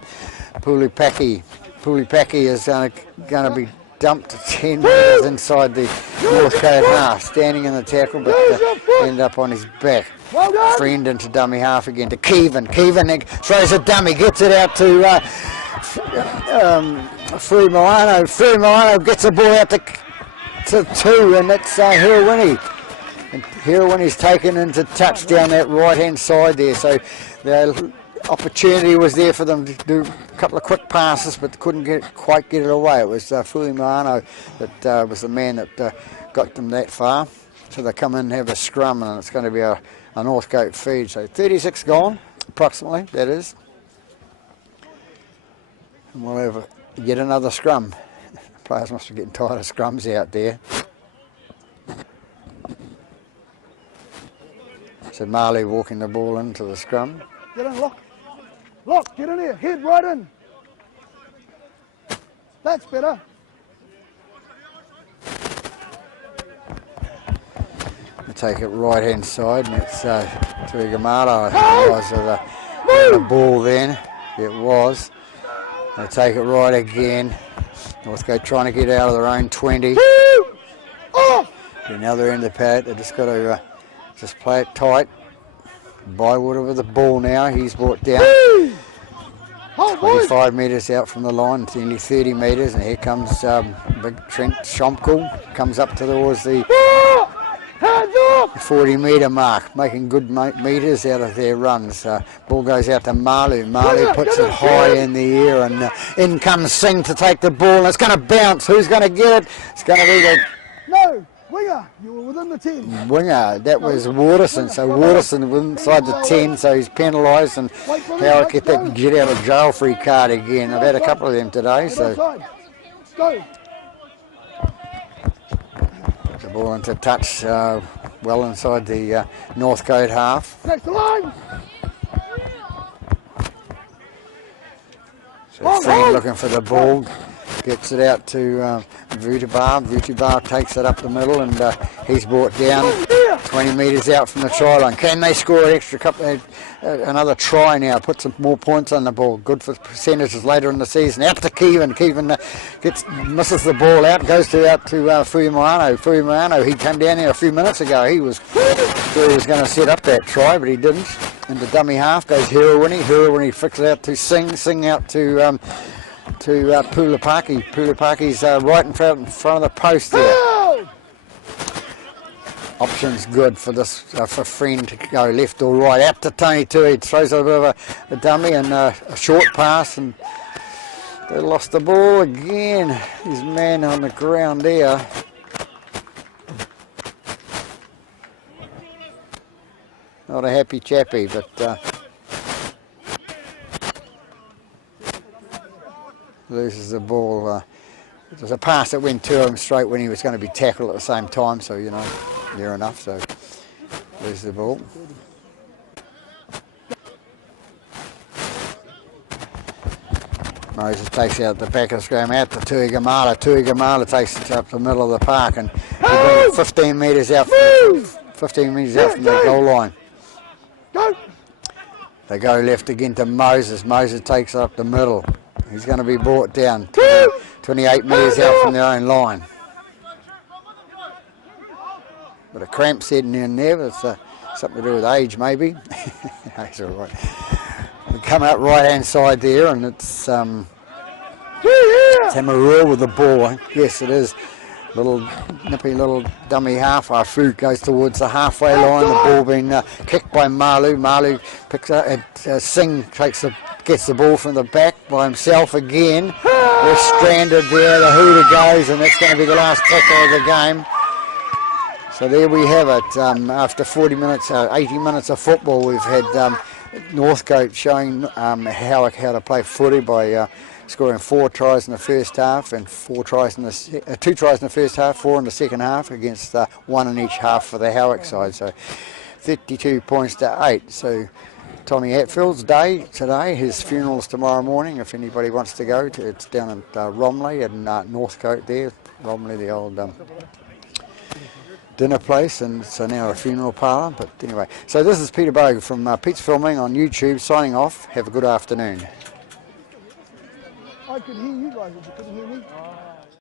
Pulipaki. Pulipaki is going to be dumped 10 metres inside the Northcote half, standing in the tackle, but ended up on his back. Friend into dummy half again to Keevan. Keevan throws a dummy, gets it out to Fuimano. Fuimano gets the ball out to 2, and it's Hirwini. And Hirwini's taken into touch down that right-hand side there, so the opportunity was there for them to do a couple of quick passes, but couldn't quite get it away. It was Fuimano that was the man that got them that far. So they come in and have a scrum, and it's going to be a Northcote feed. So 36 gone, approximately, that is. And we'll have yet another scrum. Players must be getting tired of scrums out there. So Marley walking the ball into the scrum. Get in, lock. Lock, get in here. Head right in. That's better. We take it right hand side, and it's Tuigamata. I think it was the ball then. It was. They take it right again. Northcote trying to get out of their own 20. Off! Another end of the pad. They just got to just play it tight. Bywater with the ball now. He's brought down 25 metres out from the line. It's only 30 metres, and here comes big Trent Schomkel. Comes up towards the 40 metre mark, making good metres out of their runs. Ball goes out to Malu. Malu puts it high in the air, and in comes Singh to take the ball, and it's going to bounce. Who's going to get it? It's going to be the... No! Winger, you were within the 10. Winger, that was Waterson. So Waterson was inside the 10, so he's penalised, and Howick get that get out of jail free card again. I've had a couple of them today, so... Go! The ball into touch, well inside the Northcote half. Next line! So Friend looking for the ball, gets it out to Vutibar. Vutibar takes it up the middle, and he's brought down 20 metres out from the try line. Can they score an extra couple, another try now, put some more points on the ball? Good for percentages later in the season. Out to Keevan. Keevan misses the ball out, goes out to Fuimano. Fuimano, he came down here a few minutes ago. He was going to set up that try, but he didn't. Into dummy half goes Hirwini. Hirwini flicks it out to Singh. Singh out to Pulipaki. Pulipaki's right in front of the post there. Option's good for this for Friend to go left or right. Out to Tony Tui. Throws a bit of a dummy and a short pass, and they lost the ball again. His man on the ground there. Not a happy chappy, but loses the ball. It was a pass that went to him straight when he was going to be tackled at the same time, so you know, near enough, so loses the ball. Moses takes out the back of the scrum out to Tuigamala. Tuigamala takes it up the middle of the park, and 15 metres out from the goal line. They go left again to Moses. Moses takes it up the middle. He's going to be brought down 28 metres out from their own line. But a cramp setting in there, but it's something to do with age maybe. That's all right. We come out right hand side there, and it's Tamarua with the ball. Yes, it is Little nippy little dummy half. Our food goes towards the halfway line. The ball being kicked by Malu. Malu picks up. Singh gets the ball from the back by himself again. We're stranded there. The hooter goes, and that's going to be the last tackle of the game. So there we have it. After 40 minutes, 80 minutes of football, we've had Northcote showing Howick how to play footy by scoring 4 tries in the first half and 2 tries in the first half, 4 in the second half, against 1 in each half for the Howick side. So 32 points to 8. So Tommy Hatfield's day today. His funeral's tomorrow morning. If anybody wants to go, it's down at Romley and Northcote there. Romley, the old dinner place, and so now a funeral parlour. But anyway, so this is Peter Bogue from Pete's Filming on YouTube, signing off. Have a good afternoon. I could hear you guys, but you couldn't hear me.